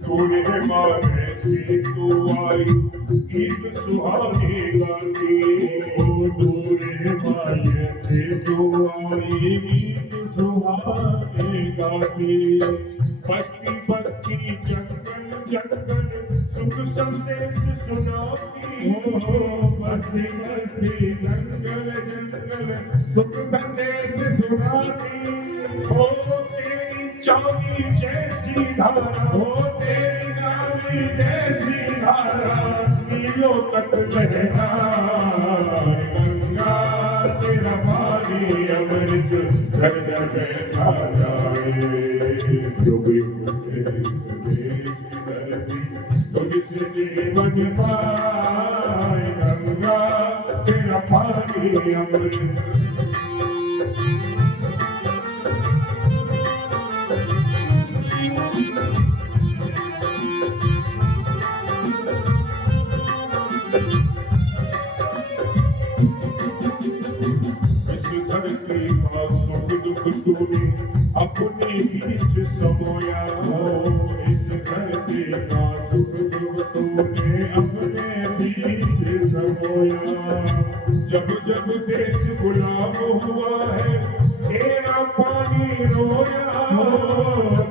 तूने मारे से तू आई गीत सुहाने गाती, तूने मारे से तू आई गीत सुहाने गाती। बस्ती बस्ती जंगल जंगल सुख संदेश सुनाती, बस्ती बस्ती जंगल जंगल सुख संदेश सुनाती। हो तेरी चांदी जैसी धारा, हो तेरी चांदी जैसी धारा, मीलों तक बहना गंगा तेरा पानी अमृत घर घर बहता जाए। जो भी मुझे तुझसे जीवन पाए, गंगा तेरा पानी अमृत। तूने अपने बीच समोया हो, इस धरती का सुख दुख तूने अपने बीच समोया। जब जब देश गुलाम हुआ है तेरा पानी रोया,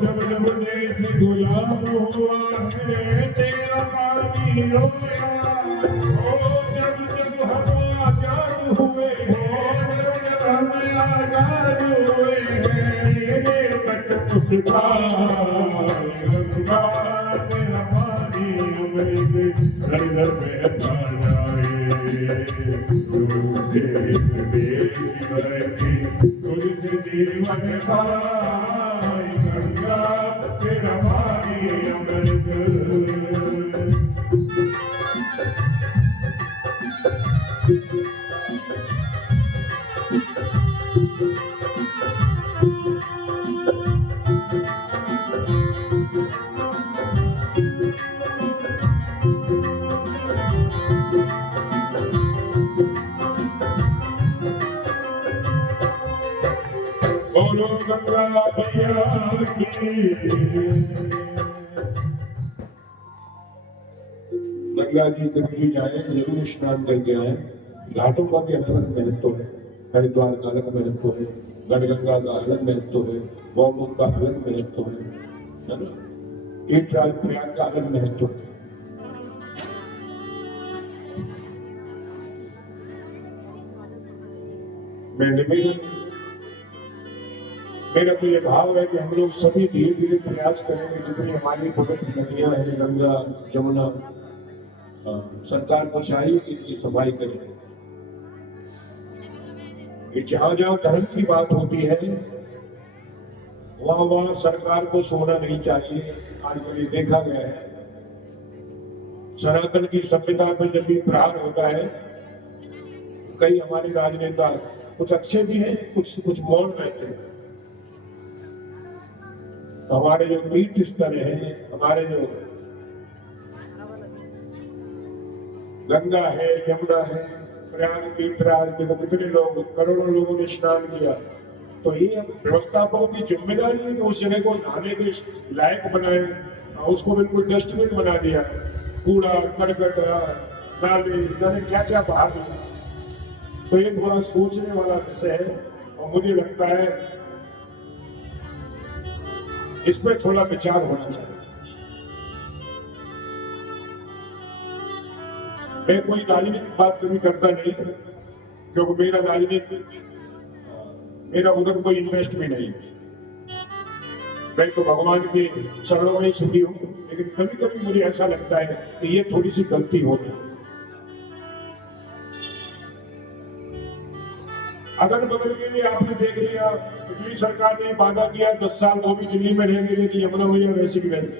जब जब देश गुलाम हुआ है तेरा पानी रोया। ओ जब जब हम आजाद हुए, आजाद हुए मुस्का गंगा तेरा पानी अमृत घर घर बहता जाए। तुझसे जीवन पाए, गंगा तेरा पानी अमृत। बोलो गंगा मैया की। गंगा जी कभी जाए जरूर स्नान करके आए। घाटों का भी अलग महत्व है, हरिद्वार का अलग महत्व है, गढ़गंगा का अलग महत्व है, गौमुख का अलग महत्व है ना। तीर्थराज प्रयाग का अलग महत्व है। मैं निवेदन, मेरा तो ये भाव है कि हम लोग सभी धीरे धीरे प्रयास करेंगे, जितनी हमारी पवित्र नदियां हैं, गंगा यमुना, सरकार को चाहिए कि इनकी सफाई करें। कि जहां जहां धर्म की बात होती है वहां वहां सरकार को सोना नहीं चाहिए। आजकल ये देखा गया है, सनातन की सभ्यता में जब भी प्रहार होता है, कई हमारे राजनेता कुछ अच्छे भी हैं, कुछ मौन रहते हैं। हमारे जो तीर्थ स्थल है, हमारे जो गंगा है, यमुना है, प्रयाग तीर्थराज, देखो कितने लोग, करोड़ों लोगों ने स्नान किया। तो ये व्यवस्थापकों की जिम्मेदारी है कि उस जगह को नहाने के लायक बनाए, उसको बिल्कुल डस्टबिन बना दिया, कूड़ा करकट नाले जाने क्या क्या बाहर। तो ये थोड़ा सोचने वाला विषय है और मुझे लगता है इसमें थोड़ा विचार होना चाहिए। मैं कोई राजनीतिक बात कभी करता नहीं, क्योंकि मेरा राजनीतिक मेरा उधर कोई इन्वेस्ट भी नहीं। मैं तो भगवान के चरणों में ही सुखी हूँ, लेकिन कभी कभी मुझे ऐसा लगता है कि ये थोड़ी सी गलती होती है। अदल बदल के लिए आपने देख लिया, पिछली सरकार ने वादा किया 10 साल वो भी दिल्ली में रहने देगी, यमुना मैया वैसी की वैसी।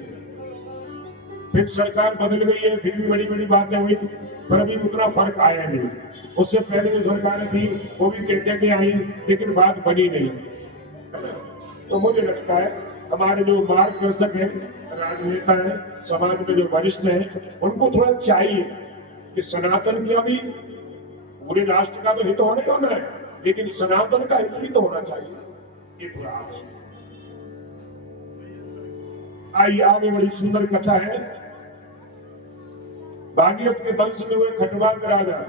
फिर सरकार बदल गई है, फिर भी बड़ी बड़ी बातें हुई, पर अभी उतना फर्क आया नहीं। उससे पहले जो सरकारें थी वो भी कहते के आई, लेकिन बात बनी नहीं। तो मुझे लगता है हमारे जो मार्गदर्शक है, राजनेता है, समाज में जो वरिष्ठ है, उनको थोड़ा चाहिए कि सनातन की अभी पूरे राष्ट्र का तो हित होना ही होना है, लेकिन सनातन का हित भी तो होना चाहिए। ये थोड़ा आपसे आइए आगे, बड़ी सुंदर कथा है। भागीरथ के वंश में हुए खटवाल राजा,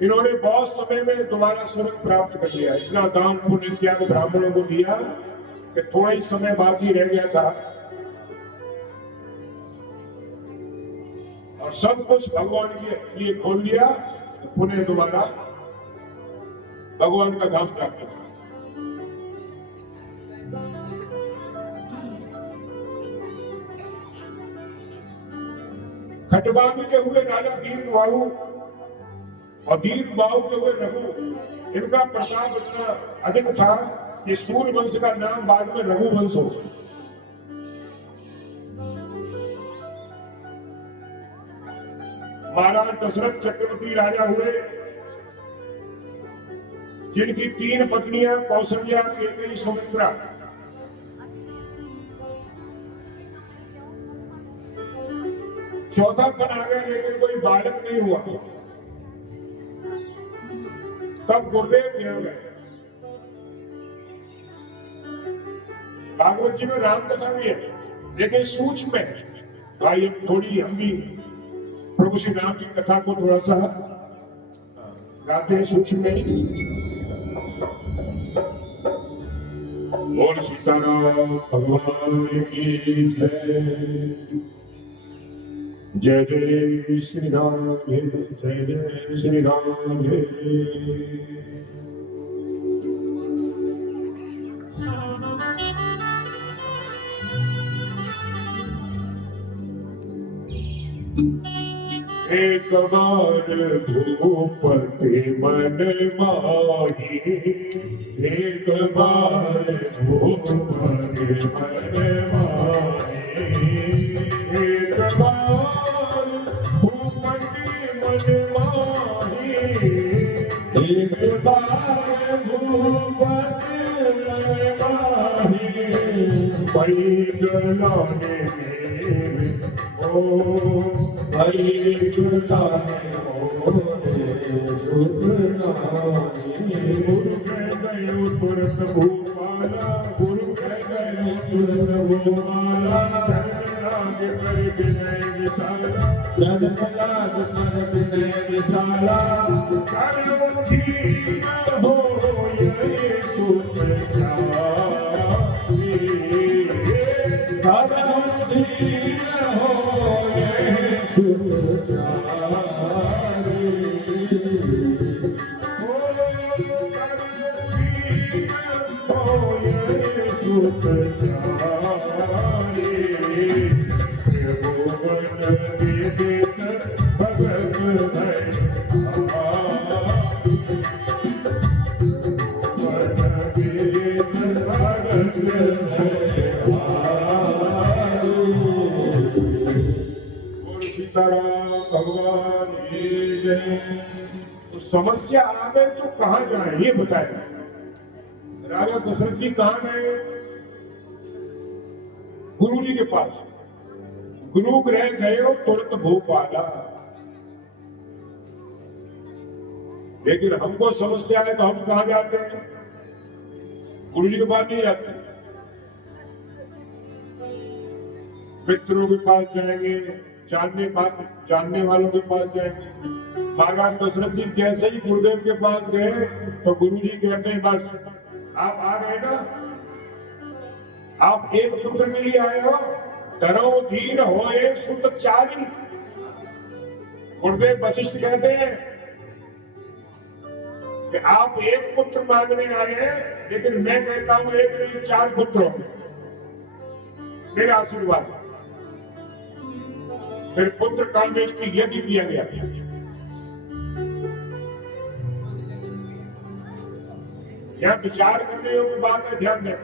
इन्होंने बहुत समय में दोबारा स्वर्ग प्राप्त कर लिया। इतना दान पुण्य इत्यादि ब्राह्मणों को दिया कि थोड़ा ही समय बाकी रह गया था और सब कुछ भगवान के लिए खोल दिया, तो पुण्य दोबारा भगवान का धाम प्राप्त कर। खटवाल के हुए राजा दीर्घबाहु और दीर्घबाहु के हुए रघु। इनका प्रताप इतना अधिक था कि सूर्य वंश का नाम बाद में रघु वंश हो। महाराज दशरथ चक्रवर्ती राजा हुए, जिनकी 3 पत्नियां कौशल्या, कैकेयी, सुमित्रा। चौथा पन आ गया, लेकिन कोई बालक नहीं हुआ। तब गुरुदेव यहाँ गए। भागवत जी में राम कथा भी है, लेकिन सूक्ष्म है। भाई थोड़ी हम भी प्रभु श्री राम की कथा को थोड़ा सा गाते हैं सूक्ष्म में। बोल सीताराम भगवान की जय, जय जय श्री राम, जय जय श्री राम। एक बार भूपति मन माही, एक बार भूपति मन माही, एक बार भूपति मन माही, एक बार भूपति मन माही, पैदलाने ओ पैदलाने गुरु कह गए तुरंत भूपाला, गुरु कह गए तुरंत भूपाला, जगन्नाथ कर विनय विशाला, जगन्नाथ कर विनय विशाला, सर्वधीन हो ये सुख चारि, सर्वधीन हो ये सुख चारि। सीताराम भगवान की जय। तो समस्या आ गई तो कहां जाए ये बताए। राजा दशरथ जी कहां गए? गुरु जी के पास। गुरु ग्रह गए हो तुरंत भूपाला। लेकिन हमको समस्या है तो हम कहां जाते हैं? गुरु जी के पास नहीं जाते, मित्रों के पास जाएंगे, जानने वालों के पास जाएंगे। महाराज दशरथ जी जैसे ही गुरुदेव के पास गए तो गुरु जी कहते हैं बस आप आ गए ना, आप एक पुत्र के लिए आए हो, धरो धीर होए सुत चारि। गुरुदेव वशिष्ठ कहते हैं कि आप एक पुत्र मांगने आए हैं, लेकिन मैं कहता हूं एक नहीं 4 पुत्र हो, मेरा आशीर्वाद। फिर पुत्र कामेष्टि यज्ञ किया गया। यहाँ विचार करने योग्य बात है, ध्यान दें।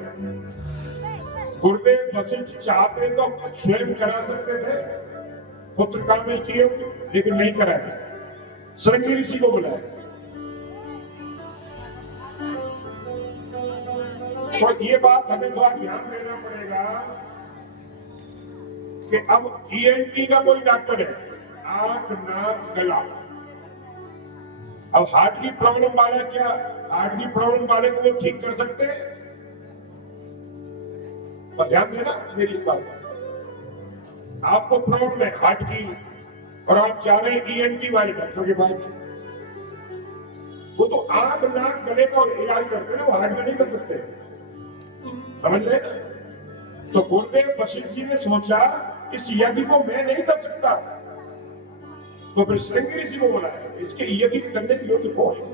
गुरुदेव वशिष्ठ चाहते तो स्वयं करा सकते थे पुत्र कामेष्टि योग, लेकिन नहीं कराया, श्रृंगी ऋषि को बुलाया। तो ये बात हमें थोड़ा ध्यान देना पड़ेगा कि अब ईएनटी का कोई डॉक्टर है, आंख नाक गला, अब हार्ट की प्रॉब्लम वाला क्या हार्ट की प्रॉब्लम वाले को वो ठीक कर सकते हैं? और ध्यान देना मेरी इस बात पर। आपको प्रॉब्लम है हार्ट की और आप जा रहे हैं ईएनटी वाले डॉक्टर के पास, वो तो आंख नाक गले का इलाज करते हैं, वो हार्ट का नहीं कर सकते, समझ रहे ना? तो गुरुदेव वशिष्ठ जी ने सोचा इस यज्ञ को मैं नहीं कर सकता, तो फिर श्रृंगी ऋषि को बोला है, इसके यज्ञ करने की योग्य कौन है?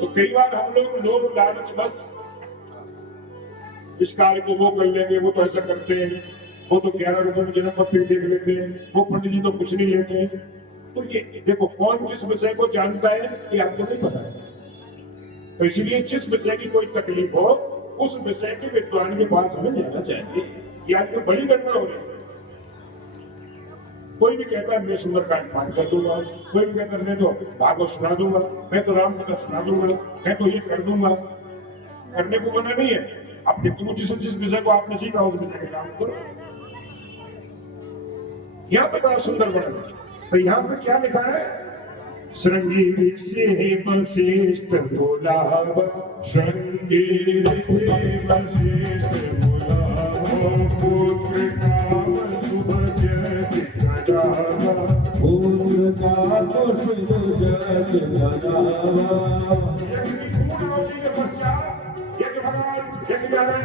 तो कई बार हम लोग लालच बस इस कार्य को वो कर लेंगे, वो तो ऐसा करते हैं, वो तो 11 रुपए में जन्म पत्री देख लेते हैं, वो पंडित जी तो कुछ नहीं लेते। तो ये देखो कौन किस विषय को जानता है ये आपको नहीं पता है। तो इसलिए जिस विषय की कोई तकलीफ हो उस विषय के विद्वान के पास हमें जाना चाहिए। ये आज तो बड़ी घटना हो रही है। कोई भी कहता है मैं सुंदरकांड पाठ कर दूंगा, कोई भी कहता है मैं तो भागवत सुना दूंगा, मैं तो रामकथा सुना दूंगा, मैं तो ये कर दूंगा। करने को मना नहीं है, अपने गुरु जी से जिस विषय को आपने सीखा उस विषय के काम करो। यहाँ पे बड़ा सुंदर वर्णन है। तो यहाँ पे क्या लिखा है? श्रृंगी से वशिष्ठ बोला, श्रृंगी से वशिष्ठ बोला, पुत्र का शुभ जय गजावा, पुत्र का शुभ जय गजावा।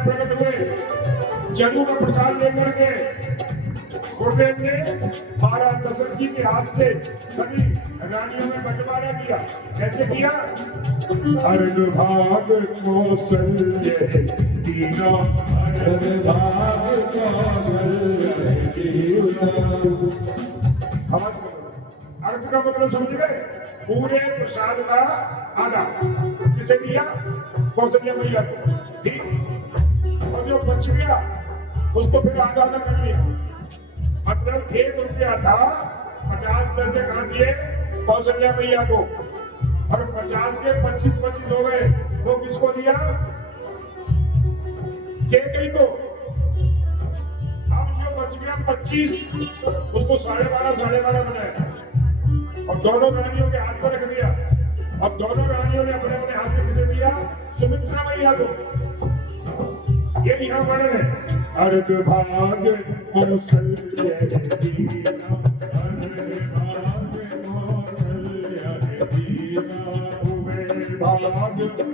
प्रकट हुए जदू का प्रसाद लेकर के गुरुदेव ने महाराज दशरथ जी के हाथ से सभी रानियों में बंटवारा किया। कैसे किया? अर्ध भाग कौशल्य दीना, अर्ध भाग कौशल्य दीना। अर्ध का मतलब समझ गए? पूरे प्रसाद का आधा किसे दिया? कौशल्य मैया को, ठीक। और जो बच गया उसको फिर आधा आधा कर लिया। मतलब 1 रुपया था, 50 पैसे कहाँ दिए? कौशल्या मैया को। और 50 के 25 हो गए, वो किसको दिया? केकई को। अब जो बच गया 25 उसको 12.5 बनाया और दोनों रानियों के हाथ पर रख दिया। अब दोनों रानियों ने अपने अपने हाथ से किसे दिया? सुमित्रा मैया को। ये यहाँ वर्णन है। अर्ध भाग कौशल्य दीना, अर्ध भाग कौशल्य दीना, उबे भाग आगे कर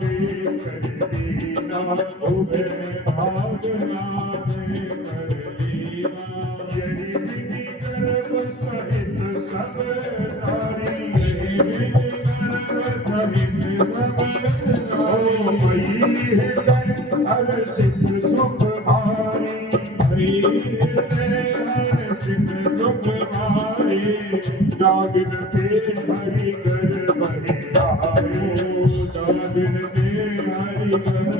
दीना, उबे भाग आगे कर दीना। यही विधि गर्भ सहित सब तारी, यही विधि गर्भ सहित सब तारी, मई हृदय हर सिद्ध सुख भारी, हर सिद्ध सुख भारी, जागन पे हरि कर बहियारे, जागन पे हरि कर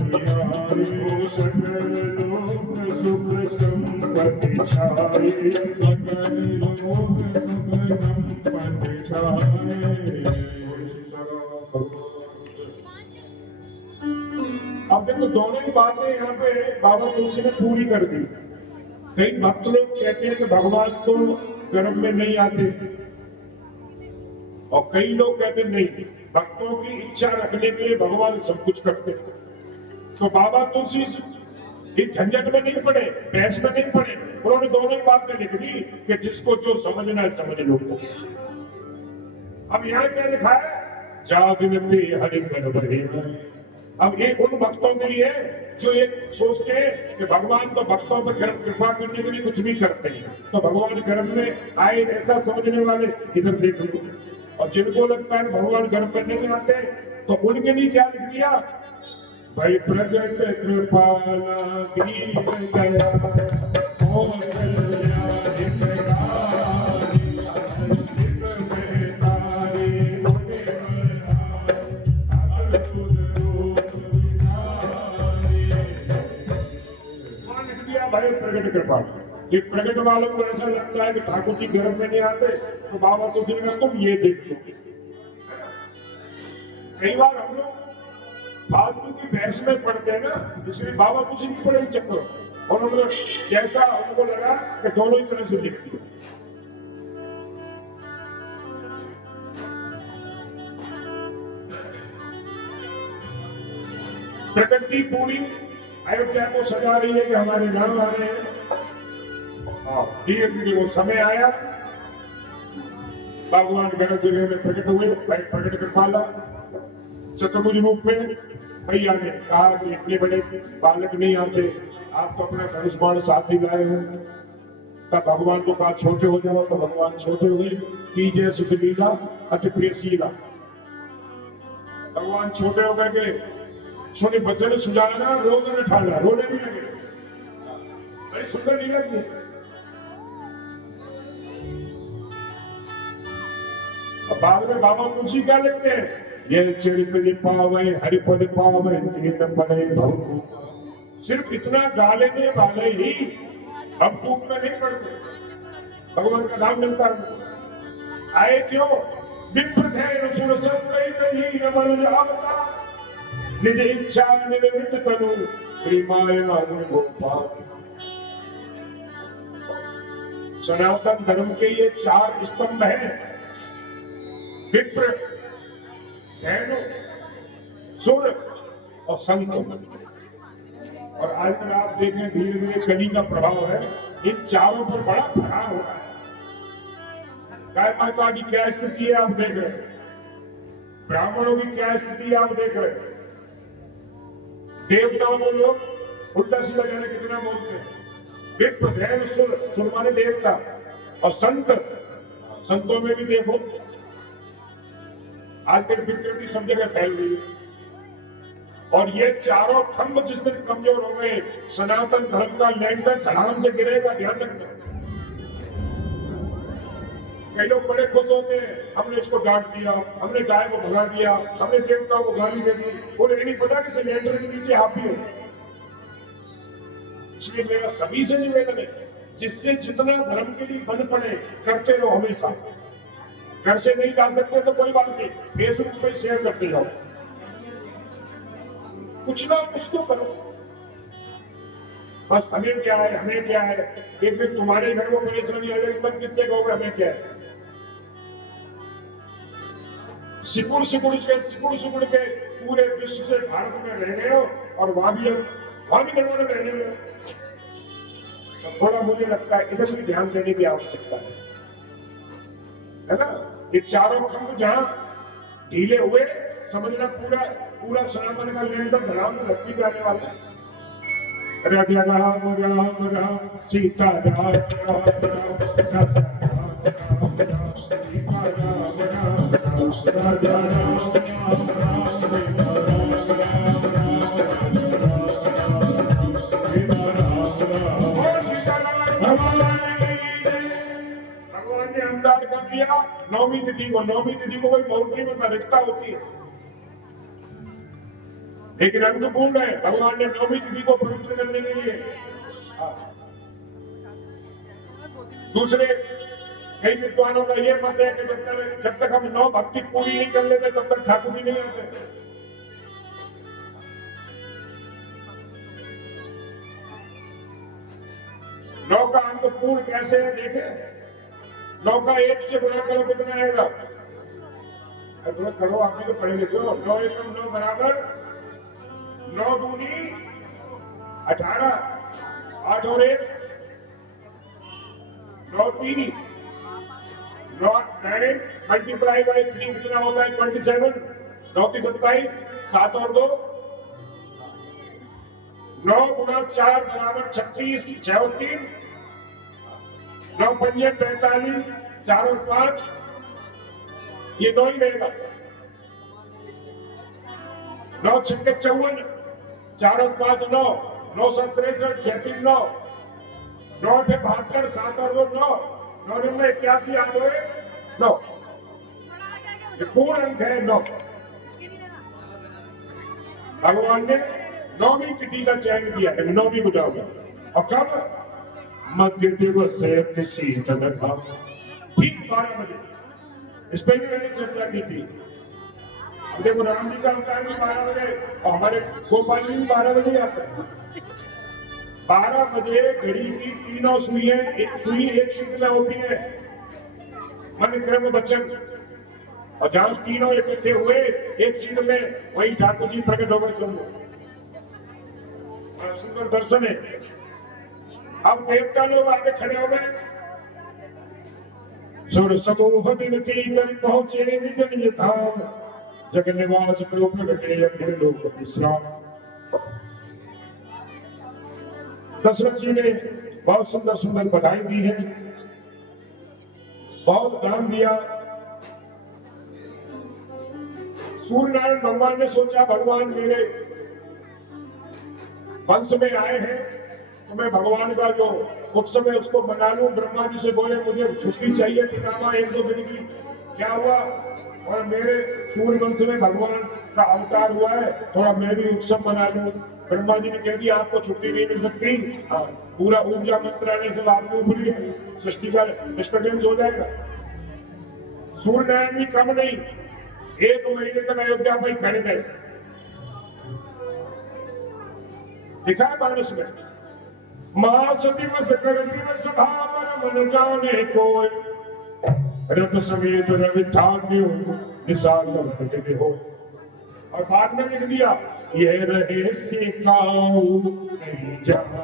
बहियारे, सकल लोक सुख संपत्ति छाए, सकल लोक सुख संपत्ति छाए। अब देखो दोनों ही बातें यहाँ पे बाबा तुलसी ने पूरी कर दी। कई भक्त लोग कहते हैं कि भगवान तो गर्भ में नहीं आते और कई लोग कहते नहीं, भक्तों की इच्छा रखने के लिए भगवान सब कुछ करते। तो बाबा तुलसी इस झंझट में नहीं पड़े, बहस में नहीं पड़े, उन्होंने दोनों ही बातें लिख दी कि जिसको जो समझना है समझ लो। अब यहाँ क्या लिखा है? जागन पे हरि कर बहियारे। अब ये उन भक्तों के लिए जो ये सोचते हैं कि भगवान तो भक्तों पर कृपा करने के लिए कुछ भी करते हैं, तो भगवान गर्भ में आए ऐसा समझने वाले इधर देख लो। और जिनको लगता है भगवान गर्भ में नहीं आते तो उनके लिए क्या लिख दिया? भाई प्रगट कृपाला दीन दया कौशल्या हितकारी, ये प्रकट वालों को ऐसा लगता है कि ठाकुर जी गर्भ में नहीं आते, तो बाबा तुलसी ने कहा तुम ये देख लो। कई बार हम लोग फालतू की बहस में पड़ते हैं ना, इसलिए बाबा कुछ नहीं पड़े चक्कर, और हम लोग जैसा हमको लगा कि दोनों ही तरह से दिखती है। प्रकृति पूरी अयोध्या को सजा रही है कि हमारे राम आ रहे हैं। धीरे धीरे वो समय आया, भगवान गर्भगृह में प्रकट हुए, प्रकट कृपाला चतुर्भुज रूप में। भैया ने कहा कि इतने बड़े बालक नहीं आते, आप तो अपना धनुष बाण साथ ही लाए हो। तब भगवान को कहा छोटे हो जाओ, तो भगवान छोटे हुए। कीजिए सुशीला अति प्रिय शीला। भगवान छोटे होकर के सुने बच्चे सुझाना, रोने ठाला, रोने भी लगे। बड़ी सुंदर लीला की। बाद में बाबा तुलसी क्या लिखते हैं, ये चरित्र पावे हरिपद पावे तीन बने भव। सिर्फ इतना गा लेने वाले ही हम धूप में नहीं पड़ते, भगवान का नाम मिलता है। आए क्यों विप्रधैर्य सुर संतैत मन अवतार, निज इच्छा निर्मित तनु श्री माया गोपाल। सनातन धर्म के ये 4 स्तंभ हैं, विप्र, धैर्य, सुर और संत। और आज तक आप देखें धीरे धीरे कली का प्रभाव है, इन चारों पर बड़ा प्रभाव हो रहा है। गाय माता की क्या स्थिति है आप देख रहे हैं, ब्राह्मणों की क्या स्थिति है आप देख रहे हैं, देवताओं को लोग उल्टा सीधा जाने कितना बोलते हैं। विप्र, धैर्य, सुर, सुर माने देवता, और संत, संतों में भी देखो आजकल विकृति सब जगह फैल रही है। और ये चारों खंभ जिस दिन कमजोर हो गए, सनातन धर्म का लेंटर धड़ाम से गिरेगा, ध्यान रखना। कई लोग बड़े खुश होते हैं, हमने इसको डांट दिया, हमने गाय को भगा दिया, हमने देवताओं को गाली दे दी, उन्हें नहीं पता कि लेंटर के नीचे आप भी हो। इसलिए मेरा सभी से निवेदन है, जिससे जितना धर्म के लिए बन पड़े करते रहो हमेशा। घर से नहीं डाल सकते तो कोई बात नहीं, फेसबुक पे शेयर करते जाओ, कुछ ना कुछ तो करो। बस हमें क्या है, हमें क्या है, एक दिन तुम्हारे घर में परेशानी आ जाएगी तब किससे कहोगे हमें क्या है। सिकुड़ सिकुड़ के पूरे विश्व से भारत में रह गए हो, और वहां भी गड़बड़ रहने में। तो थोड़ा मुझे लगता है इधर भी ध्यान देने की आवश्यकता है ना। ये चारों खंभ जहां ढीले हुए, समझना पूरा सनातन का लेंटर धराम में धरती पे आने वाला है। राजा राम राम राम सीता राम राम राम राजा राम भगवान ने अंदाज कर दिया। नौवीं तिथि को कोई पौत्री में रिक्ता होती है, लेकिन अन्नपूर्ण है। भगवान ने नौवीं तिथि को पवित्र करने के लिए दूसरे कई विद्वानों का यह मत है कि जब तक हम 9 भक्ति पूरी नहीं कर लेते तब तक ठाकुर जी नहीं आते। नौ का अंक पूर्ण कैसे है देखे, 9 का 1 से गुणा करो कितना आएगा, थोड़ा करो, आपने तो पढ़े लिखे हो। 9 एकम 9 बराबर 9 दूनी 18, 8 और 1 9 3 9 मल्टीप्लाई बाई 3 कितना होता है 27, 9 की 27, 7 और 2 9 गुना 4 बराबर 36, 6 और 3 9 पंजे 45, 4 और 5 ये 9 ही रहेगा। 9 छक्के 54, 4 और 5 9, 9 7 63, 6 3 9, 9 8 72, 7 और 2 9, 9 9 81, 8 और 1 9। ये पूर्ण अंक है 9। भगवान ने 9वीं तिथि का चयन किया है, 9वीं को जाओगे। और कब मध्य दिवस शीतल था। ठीक 12 बजे, इस पर भी मैंने चर्चा की थी। अब देखो राम जी का अवतार भी 12 बजे और हमारे गोपाल जी भी 12 बजे आते हैं। 12 बजे घड़ी की तीनों सुइयां, एक सुई एक शीतला होती है, मन क्रम वचन, और जहां तीनों इकट्ठे हुए एक शीत में, वही ठाकुर जी प्रकट हो गए। सुंदर दर्शन है। अब देवता लोग आगे खड़े हो गए। सुर समूह विनती कर पहुंचे निज निज धाम, जग निवास प्रभु प्रगटे अखिल लोक विश्राम। दशरथ जी ने बहुत सुंदर सुंदर बधाई दी है, बहुत दान दिया। सूर्य नारायण भगवान ने सोचा भगवान मेरे वंश में आए हैं तो मैं भगवान का जो उत्सव है उसको मना लूं। ब्रह्मा जी से बोले मुझे छुट्टी चाहिए पितामह 1-2 दिन की। क्या हुआ? और मेरे सूर्य वंश में भगवान का अवतार हुआ है, थोड़ा मैं भी उत्सव मना लूं। ब्रह्मा जी ने कह दिया आपको छुट्टी नहीं मिल सकती। हाँ, पूरा ऊर्जा मंत्रालय से आपके ऊपर ही सृष्टि का डिस्टर्बेंस हो जाएगा। सूर्य नारायण भी कम नहीं, 1 महीने तक अयोध्या पर खड़े गए। लिखा है मानस में, मास दिवस कर दिवस भावर मन जाने कोय, रथ समेत रवि ठाक्यो निशान प्रकट हो। और बाद में लिख दिया ये रहस्य काऊ नहीं जाना,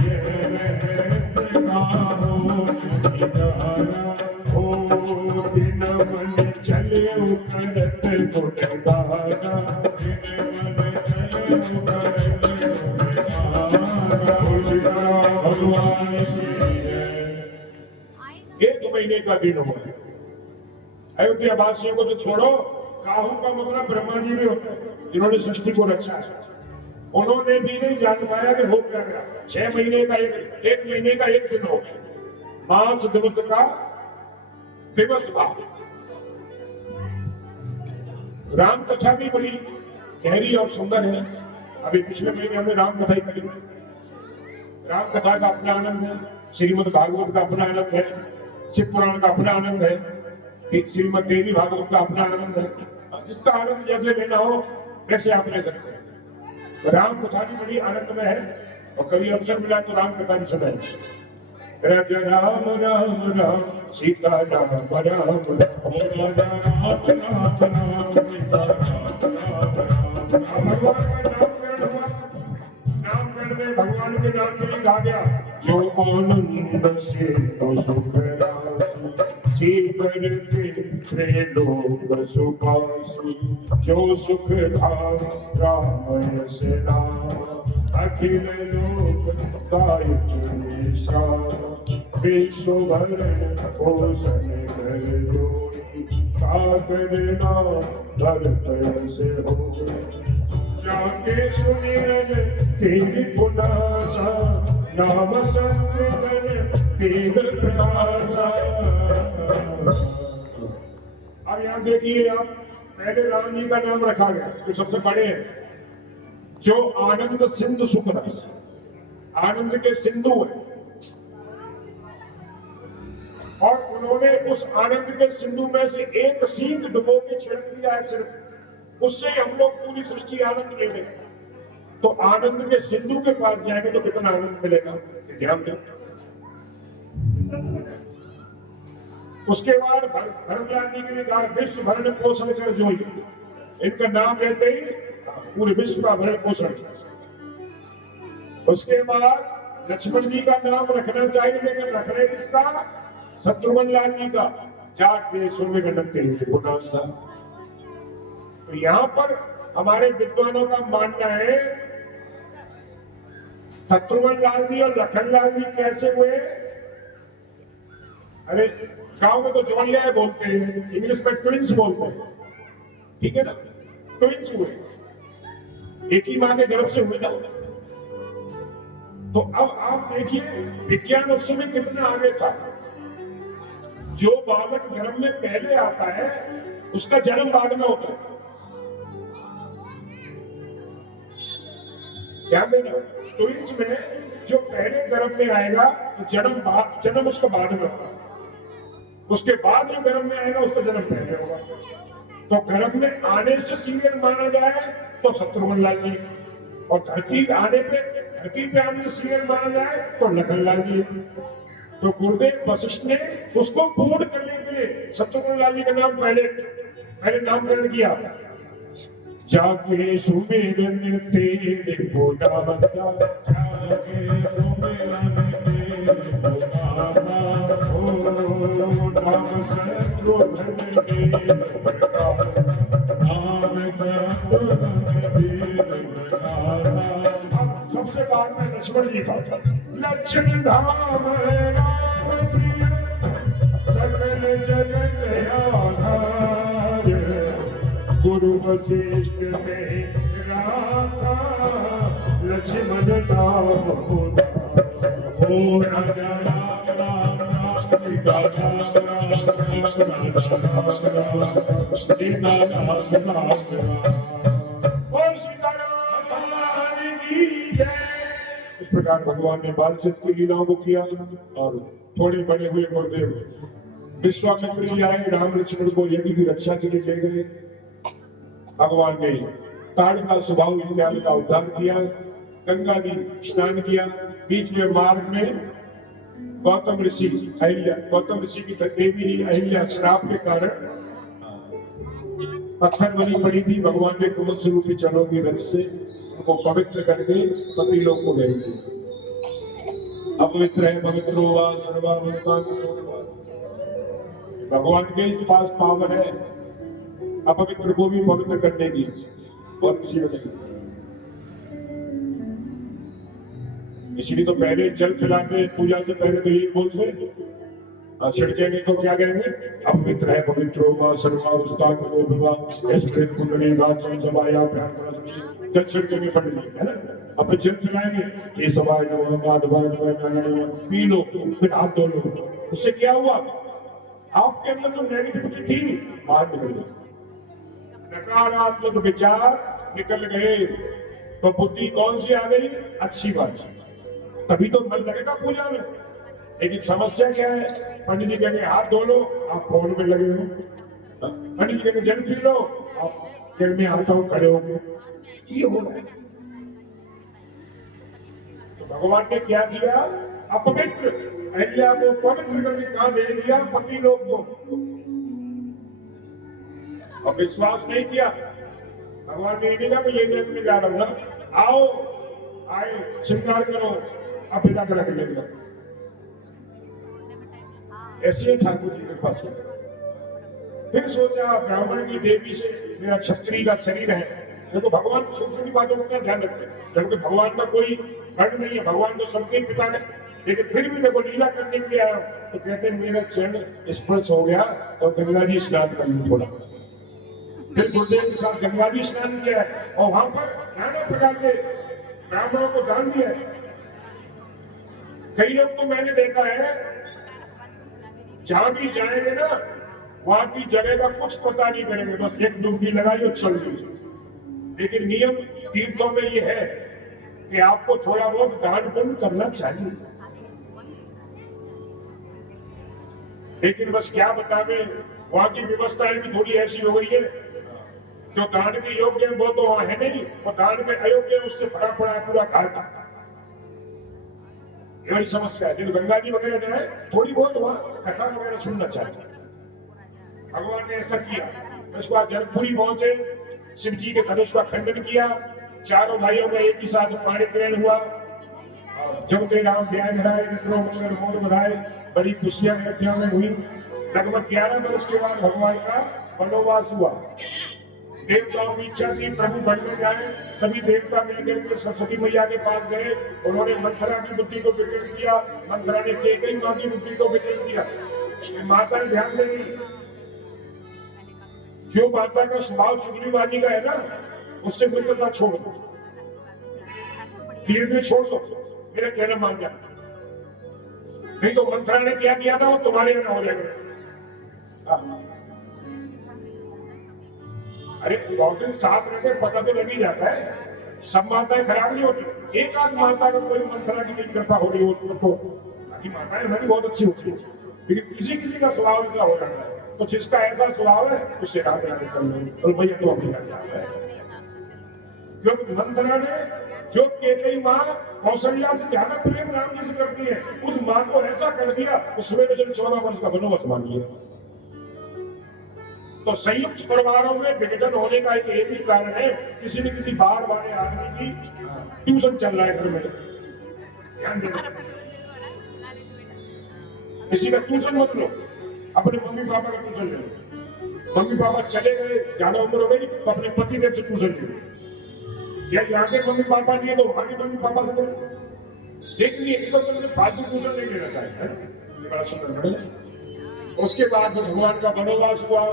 ये रहस्य काऊ नहीं जाना, हो दिन मन चले उकरत गुणगाना, दिन मन चले उकरत भगवान। 1 महीने का दिन हो गया। अयोध्या वासियों को तो छोड़ो, काहू का मतलब ब्रह्मा जी भी होते हैं जिन्होंने सृष्टि को रचा है। उन्होंने भी नहीं जान पाया कि हो क्या गया। 6 महीने का एक महीने का एक दिन हो गया। मास दिवस का दिवस बाद। राम कथा भी बड़ी गहरी और सुंदर है। अभी पिछले महीने हमने राम कथा ही करी। राम कथा का अपना आनंद है, श्रीमद् भागवत का अपना आनंद है, शिव पुराण का अपना आनंद है, श्रीमद् देवी भागवत का अपना आनंद है। जिसका आनंद जैसे लेना हो वैसे आप ले सकते हैं। तो राम कथा भी बड़ी आनंद में है, और कभी अवसर मिला तो राम कथा भी सुनाए। राम राम राम सीता राम राम राम। भगवान के नाम में लिखा गया जो आनंद से तो सुख राशि, के लोग सुखासी, जो सुख था राम से नाम, अखिल लोक गायत्री विश्व भरण पोषण कर जोड़ी, काकर नाम भरत से हो, जाके सुनिरन तेरी पुनासा, नाम संतन तेग प्रकाशा। अब यहाँ देखिए आप, पहले राम जी का नाम रखा गया जो सबसे बड़े हैं, जो आनंद सिंधु सुख रस, आनंद के सिंधु है, और उन्होंने उस आनंद के सिंधु में से एक सींग डुबो के छिड़क दिया है सिर्फ, उससे हम लोग पूरी सृष्टि आनंद ले रहे हैं। तो आनंद के सिंधु के पास जाएंगे तो कितना आनंद मिलेगा, ध्यान दें। उसके बाद भरतलाल जी ने कहा विश्व भरण पोषण कर जोई, इनका नाम लेते ही पूरे विश्व का भरण पोषण। उसके बाद लक्ष्मण जी का नाम रखना चाहिए, लेकिन रखने किसका? शत्रुघ्न लाल जी का, जाके सुन गुनासा। तो यहाँ पर हमारे विद्वानों का मानना है शत्रुघ्न लाल जी और लखन लाल जी कैसे हुए? अरे गांव में तो जोड़िया बोलते हैं, इंग्लिश में ट्विंस बोलते हैं, ठीक है ना? ट्विंस हुए, एक ही मां के गर्भ से हुए ना। तो अब आप देखिए विज्ञान उस समय कितना आगे था। जो बालक गर्भ में पहले आता है उसका जन्म बाद में होता है। ध्यान देना, ट्विंस में जो पहले गर्भ में आएगा तो जन्म उसका बाद में होगा, उसके बाद जो गर्भ में आएगा उसका जन्म पहले होगा। तो गर्भ में आने से सीनियर माना जाए तो शत्रुघ्न लाल जी, और धरती पे आने से सीनियर माना जाए तो लखन लाल जी। तो गुरुदेव वशिष्ठ ने उसको पूर्ण करने के लिए शत्रुघ्न लाल जी का नाम पहले नामकरण किया। जाके सुमेरन तेरे बोला जाके सुमेरन तेरे बोला ओ नाम शत्रुघ्न के नाम शत्रुघ्न के सबसे बाद में लक्ष्मण जी का लक्ष्मण धाम राम प्रिय सकल जगत आधार गुरु वशिष्ठ ने राखा लक्ष्मण नाम ओ राजा राम राम राम सीता राम राम राम सीता राम राम ओम सीताराम भगवान की जय। इस प्रकार भगवान ने बालचंद्र की लीलाओं को किया और थोड़े बड़े हुए गुरुदेव विश्वामित्र जी आए, राम लक्ष्मण को यज्ञ की रक्षा के लिए ले गए। भगवान ने ताड़ का स्वभाव इत्यादि का उद्धार किया, गंगा जी स्नान किया। बीच में मार्ग में गौतम ऋषि की देवी अहिल्या श्राप के कारण पत्थर बनी पड़ी थी। भगवान ने कुमल स्वरूपी चरणों की रज से उनको पवित्र करके पति लोग को भेज दिया। अपवित्र है पवित्रो वा सर्वावस्थान। भगवान के पास पावर है अपवित्र को भी पवित्र करने की। बहुत खुशी बनी, इसलिए तो पहले जल पिलाते पूजा से पहले तो यही बोलते, छिड़केंगे तो क्या कहेंगे, अपवित्र है पवित्रो वा सर्वावस्थान कुंडली सभाया जल छिड़केंगे पंडित जी, है ना। अब जल पिलाएंगे, ये सभाय पी लो, फिर हाथ धो लो। उससे क्या हुआ, आपके अंदर जो नेगेटिविटी थी बाहर निकल गई, नकारात्मक विचार निकल गए, तो बुद्धि कौन सी आ गई, अच्छी बात, तभी तो मन लगेगा पूजा में। लेकिन समस्या क्या है, पंडित जी कहने हाथ धो लो, आप फोन में लगे हो, पंडित जी कहने जल पी लो, आप जल में आता हूं खड़े हो गए, ये हो रहा है। तो भगवान ने क्या किया, अपवित्र अहिल्या को पवित्र करके कहा दे दिया पति लोग को। और विश्वास नहीं किया, भगवान ने नहीं कहा ले जाने में जा रहा हूं ना, आओ आए श्रृंगार करो, अब पिता कर लेगा। ऐसे ठाकुर जी के पास फिर सोचा ब्राह्मण की देवी से मेरा क्षत्रिय का शरीर है। देखो भगवान छोटी छोटी बातों को क्या ध्यान रखते हैं, जबकि भगवान का कोई वर्ण नहीं है, भगवान तो सबके पिता है, लेकिन फिर भी देखो लीला करने के लिए आया तो कहते हैं मेरा चरण स्पर्श हो गया और गंगा जी स्नान कर लूं थोड़ा। फिर गुरुदेव के साथ गंगा जी स्नान किया है और वहां पर नाना प्रकार के ब्राह्मणों को दान दिया है। कई लोग तो मैंने देखा है जहां भी जाएंगे ना वहां की जगह का कुछ पता नहीं करेंगे, बस एक डुबकी लगाई और चल गई। लेकिन नियम तीर्थों में ये है कि आपको थोड़ा बहुत दान पुण्य करना चाहिए, लेकिन बस क्या बतावे वहां की व्यवस्थाएं भी थोड़ी ऐसी हो गई है, जो दान के योग्य है वो तो वहां है नहीं, और दान में अयोग्य है उससे भरा पड़ा है पूरा घाटा। ये बड़ी समस्या है। जिन गंगा जी वगैरह जो है थोड़ी बहुत वहां कथा वगैरह सुनना चाहिए। भगवान ने ऐसा किया। उसके बाद जनकपुरी पहुंचे, शिव जी के धनुष का खंडन किया, चारों भाइयों का एक ही साथ पाणी ग्रहण हुआ। जब के राम ध्यान धराए मोर बधाए, बड़ी खुशियां अयोध्या में हुई। लगभग 11 वर्ष के बाद भगवान का वनवास हुआ। देवताओं की इच्छा थी प्रभु बढ़ने जाए, सभी देवता मिलकर के सरस्वती मैया के पास गए। उन्होंने मंथरा की बुद्धि को विकृत किया, मंथरा ने केकई मां की बुद्धि को विकृत किया। माता ध्यान देगी, जो माता का स्वभाव चुगलीबाजी का है ना, उससे मित्रता छोड़ दो, धीरे धीरे छोड़ दो, मेरा कहना मान जा। नहीं तो मंथरा ने क्या किया था वो तुम्हारे यहाँ हो जाएगा। अरे बहुत दिन साथ रहकर पता तो लग ही जाता है, सब माताएं खराब नहीं होती, एक आध माता का कोई मंत्रा की नहीं कृपा हो रही हो उसमें तो बाकी माताएं हमारी बहुत अच्छी होती है, लेकिन किसी किसी का स्वभाव ऐसा हो जाता है। तो जिसका ऐसा स्वभाव है उससे राम राम कर लो और भैया तो अपनी जाता है। क्योंकि मंत्रा ने जो केकई माँ कौशल्या से ज्यादा प्रेम राम जी से करती है, उस माँ को ऐसा कर दिया, उसमें 14 वर्ष का बनोवास मान लिया। तो संयुक्त परिवारों में विघटन होने का एक ही कारण है, किसी न किसी बाहर वाले आदमी की ट्यूशन चल रहा है घर में, ध्यान देना। किसी का ट्यूशन मत लो, अपने मम्मी पापा का ट्यूशन ले लो। मम्मी पापा चले गए, ज्यादा उम्र हो गई तो अपने पति देव से ट्यूशन ले लो, या यहाँ के मम्मी पापा नहीं है तो वहां के मम्मी पापा से लो। लेकिन ये तो फालतू ट्यूशन नहीं लेना चाहिए, बड़ा सुंदर। उसके बाद भगवान का बनोवास हुआ,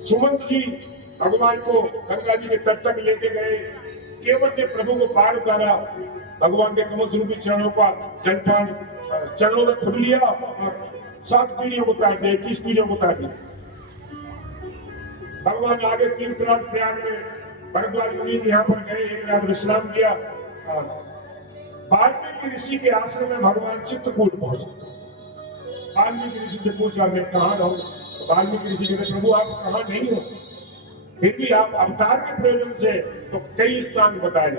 सुमंत जी भगवान को गंगा जी के तट तक लेके गए, केवल ने प्रभु को पार उतारा, भगवान के कमल रूपी चरणों का जलपान चरणों में खुद लिया और 7 पीढ़ियों को काट दिया, 21 पीढ़ियों को काट दिया। भगवान आगे तीर्थराज प्रयाग में भरद्वाज मुनि यहाँ पर गए, एक रात विश्राम किया और वाल्मीकि ऋषि के आश्रम में भगवान चित्रकूट पहुंचे। वाल्मीकि ऋषि से पूछा मैं कहाँ रहूं, वाल्मीकि ऋषि कहते प्रभु आप कहाँ नहीं हो, फिर भी आप अवतार के प्रयोजन से तो कई स्थान बताए,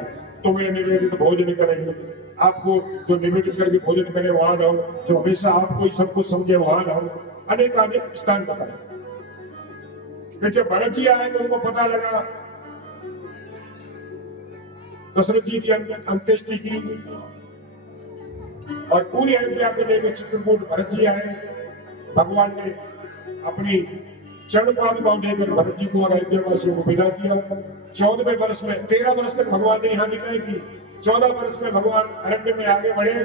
तुम्हें निवेदित भोजन करेंगे, आपको जो निवेदित करके भोजन करे वहां रहो, जो हमेशा आपको सब कुछ समझे वहां रहो, अनेक अनेक स्थान बताए। फिर जब भरत जी आए तो उनको पता लगा, दशरथ जी की अंत्येष्टि की और पूरी अयोध्या को लेकर चित्रकूट भरत जी आए। भगवान ने अपनी चरण पादुकाओं लेकर भरत जी को और अयोध्या वासियों को विदा किया। 14वें वर्ष में 13 वर्ष तक भगवान ने यहाँ विदाई की, 14 वर्ष में भगवान अरण्य में आगे बढ़े।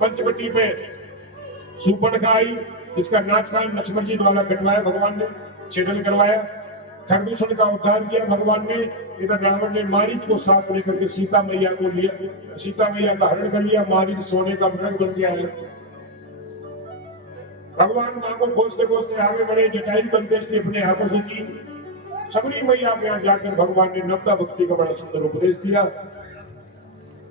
पंचवटी पे सुपर्णखा आई, जिसका नाचकान लक्ष्मण जी द्वारा कटवाया भगवान ने, छेदन करवाया। खरदूषण का उद्धार किया भगवान ने। इधर रावण ने मारीच को साथ लेकर के सीता मैया को लिया, सीता मैया का हरण कर लिया, मारीच सोने का मृग बन गया है। भगवान मां को खोजते खोजते आगे बढ़े, जटाई अंत्येष्टि अपने हाथों से की। सबरी मैया के यहाँ जाकर भगवान ने नवता भक्ति का बड़ा सुंदर उपदेश दिया।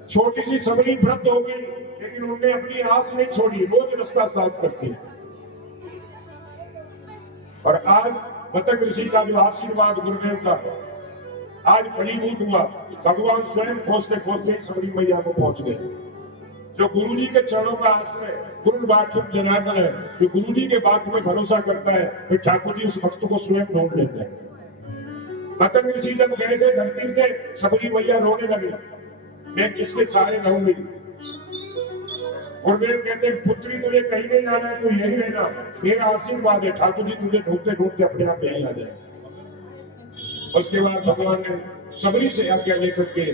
छोटी सी सबरी वृद्ध हो गई, लेकिन उन्होंने अपनी आस नहीं छोड़ी, रोज रास्ता साथ करती। और आज बतक ऋषि का जो आशीर्वाद गुरुदेव का आज फलीभूत हुआ। भगवान स्वयं खोजते खोजते सबरी मैया को पहुंच गए। जो गुरु जी के चरणों का आश्रय गुरु वाक्य जनार्दन है, जो गुरु जी के वाक्य में भरोसा करता है, फिर ठाकुर जी उस भक्त को स्वयं ढूंढ लेते हैं। बतक ऋषि जब गए थे धरती से, सबरी मैया रोने लगी, मैं किसके सहारे रहूंगी। गुरुदेव कहते हैं पुत्री तुझे कहीं नहीं जाना है, तू यही रहना, मेरा आशीर्वाद है, ठाकुर जी तुझे ढूंढते ढूंढते अपने आप यहीं आ जाए। उसके बाद भगवान ने सबरी से आज्ञा लेकर के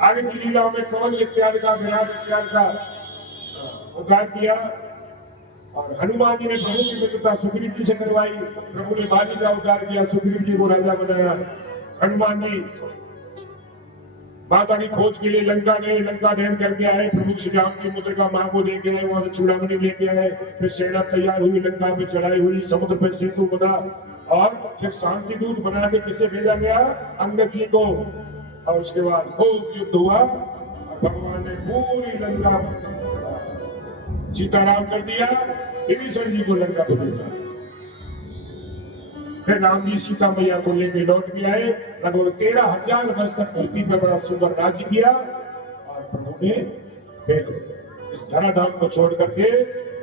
आगे की लीला में कमल इत्यादि का, विराट इत्यादि का उद्धार किया। और हनुमान जी ने प्रभु की मित्रता सुग्रीव जी से करवाई, प्रभु ने बाली का उद्धार किया, सुग्रीव जी को राजा बनाया। हनुमान जी माता की खोज के लिए लंका गए, लंका दहन करके आए, प्रभु श्री राम की मुद्रिका मां को लेके आए, वहां से चूड़ामणि लेके आए, फिर सेना तैयार हुई, लंका में चढ़ाई हुई, समुद्र पर सेतु बना और फिर शांति दूत बना के किसे भेजा गया, अंगद जी को। और उसके बाद खूब युद्ध हुआ, भगवान ने पूरी लंका सीताराम कर दिया, विभीषण जी को लंका को भेजा। फिर राम जी सीता मैया को लेके लौट के आए, लगभग 13,000 वर्ष तक धरती पर बड़ा सुंदर राज्य किया। और प्रभु ने फिर इस धराधाम को छोड़ करके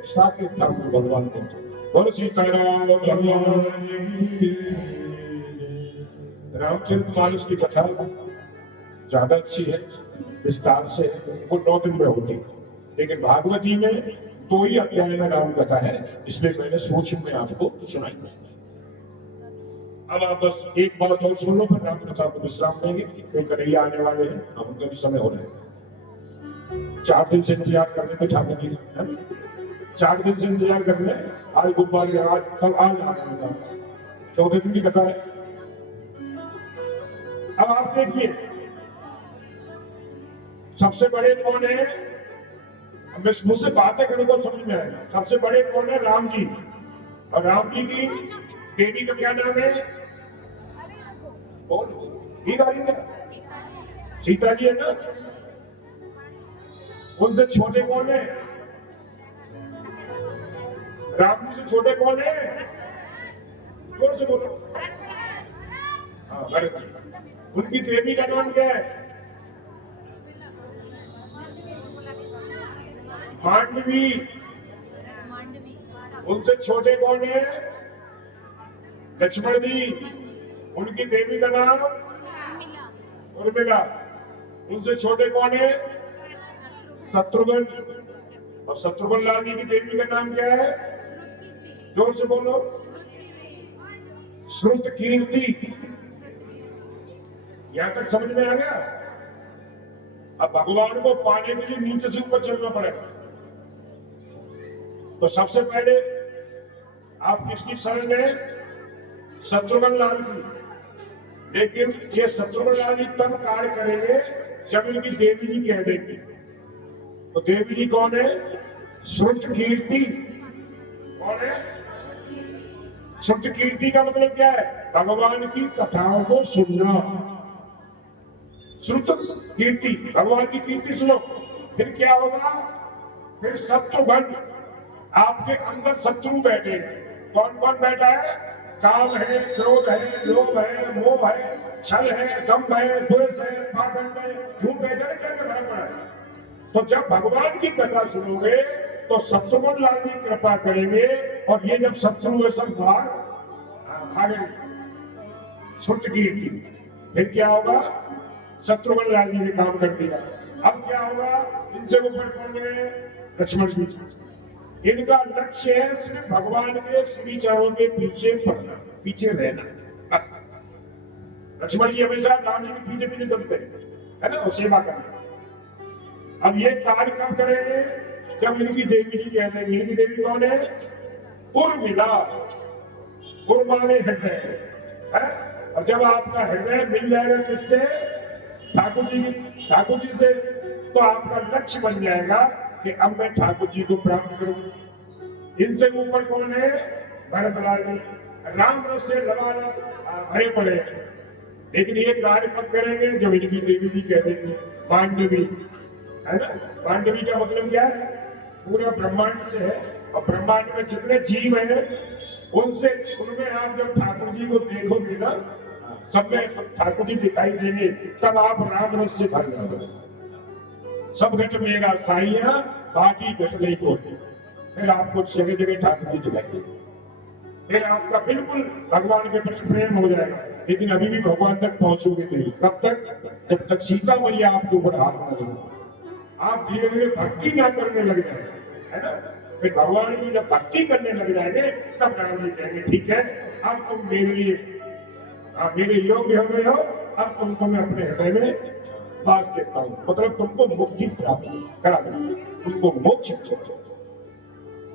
साकेत धाम में भगवान पहुंचे। बोलो सीताराम भगवान। रामचरितमानस की कथा ज्यादा अच्छी है, विस्तार से वो 9 दिन में होती है, लेकिन भागवत जी में 2 ही अध्याय में राम कथा है, इसलिए मैंने सूक्ष्म में आपको सुनाई। अब आप बस एक बात और सुन लो, फिर राम कथा को विश्राम देंगे, क्योंकि कन्हैया आने वाले हैं, उनका भी समय हो रहा है। 4 दिन से इंतजार करने में ठाकुर जी, 4 दिन से इंतजार करने, आज बुधवार आज कल आज आएगा, 14 दिन की कथा है। अब आप देखिए सबसे बड़े कौन है, मुझसे बातें करने को समझ में आएगा। सबसे बड़े कौन है, राम जी। और राम जी की देवी का क्या नाम है, कौन? नींद आ रही है? सीता जी है ना, उनसे छोटे कौन है? राम जी से छोटे कौन है? जोर से बोलो। हाँ, भरत जी। उनकी देवी का नाम क्या है? मांडवी। उनसे छोटे कौन है? लक्ष्मण जी। उनकी देवी का नाम उर्मिला। उनसे छोटे कौन है? शत्रुघ्न। और शत्रुघ्न लाल जी की देवी का नाम क्या है? जोर से बोलो। श्रुत कीर्ति। यहां तक समझ में आ गया? अब भगवान को पाने के लिए नीचे से ऊपर चलना पड़ेगा। तो सबसे पहले आप किसकी शरण में? शत्रुघ्न लाल की। लेकिन ये शत्रुघ्न लाल जी तब कार्य करेंगे जब इनकी देवी जी कह देंगी। तो देवी जी कौन है? श्रुत कीर्ति। कौन है? श्रुत कीर्ति का मतलब क्या है? भगवान की कथाओं को सुनना। श्रुत कीर्ति, भगवान की कीर्ति सुनो। फिर क्या होगा? फिर शत्रुघ्न, आपके अंदर शत्रु बैठे। कौन कौन बैठा है? काम है, क्रोध है, लोभ है, मोह है, छल है, दम्भ है, द्वेष है, पाखंड है, झूठ है, क्या क्या भरा पड़ा है। तो जब भगवान की कथा सुनोगे तो शत्रुघ्न लाल जी कृपा करेंगे और ये जब शत्रु सब भागेंगे। श्रुत कीर्ति। फिर क्या होगा? शत्रुघ्न लाल जी ने काम कर दिया। अब क्या होगा? इनसे ऊपर कौन है? लक्ष्मण जी। इनका लक्ष्य है सिर्फ भगवान के श्री चरणों के पीछे पड़ना, पीछे रहना। लक्ष्मण जी हमेशा राम जी के पीछे पीछे चलते है ना, और सेवा करना। अब ये कार्य कब करेंगे? जब इनकी देवी जी कह देंगे। इनकी देवी कौन है? उर्मिला। उर्माने हृदय है। और जब आपका हृदय मिल जाएगा किससे? ठाकुर जी से, तो आपका लक्ष्य बन जाएगा कि अब मैं ठाकुर जी को प्राप्त करूं। इनसे ऊपर कौन है? भरतलाल जी। राम रस से लबालब भरे पड़े। लेकिन ये कार्य कब करेंगे? जब इनकी देवी जी कह देंगे। मांडवी है ना। मांडवी का मतलब क्या है? पूरा ब्रह्मांड से है, और ब्रह्मांड में जितने जीव हैं उनसे, उनमें आप जब ठाकुर जी को देखोगे ना, सब में ठाकुर जी दिखाई देंगे, तब आप राम रस से भर जाओगे। सब घट मेरा साइया, बाकी घट नहीं होते। फिर आपको जगह जगह ठाकुर जी दिखाई देंगे। फिर आपका बिल्कुल भगवान के प्रति प्रेम हो जाएगा। लेकिन अभी भी भगवान तक पहुंचोगे नहीं। कब तक? जब तक सीता मैया आपके ऊपर हाथ न लगाए, आप धीरे धीरे भक्ति ना करने लग जाए, है ना। फिर भगवान की जब भक्ति करने लग जाएंगे तब राम जी कहेंगे ठीक है, अब तुम मेरे लिए मेरे योग्य हो गए हो, अब तुमको मैं अपने हृदय में वास देता हूँ। मतलब तुमको मुक्ति प्राप्त करा दूंगा, तुमको मोक्ष।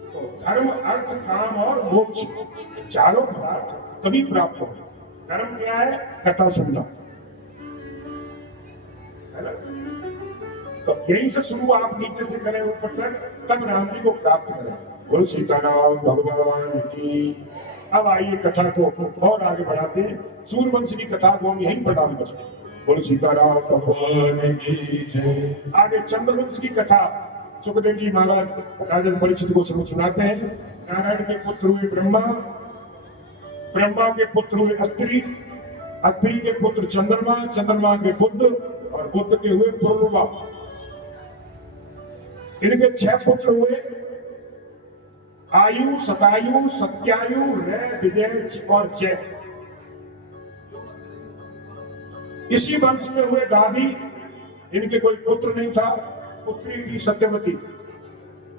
तो धर्म, अर्थ, काम और मोक्ष, चारों पदार्थ तभी प्राप्त हो। धर्म क्या है? कथा सुनना, है ना। तो यही से शुरू आप नीचे से करें ऊपर तक, तब राम जी को प्राप्त करें। बोल सीताराम भगवान की। अब आइए कथा को और आगे बढ़ाते हैं। सूर्यवंश की कथा को हम यहीं प्रदान करते हैं। बोल सीताराम भगवान की जय। आगे चंद्रवंश की कथा सुखदेव जी महाराज राजन परीक्षित को सुनाते हैं। नारायण के पुत्र हुए ब्रह्मा, ब्रह्मा के पुत्र हुए अत्रि, अत्रि के पुत्र चंद्रमा, चंद्रमा के बुध, और बुध के हुए पुरुरवा। इनके 6 पुत्र हुए, आयु, सतायु, सत्यायु, रे, विजय और जय। इसी वंश में हुए गादी। इनके कोई पुत्र नहीं था, पुत्री थी सत्यवती।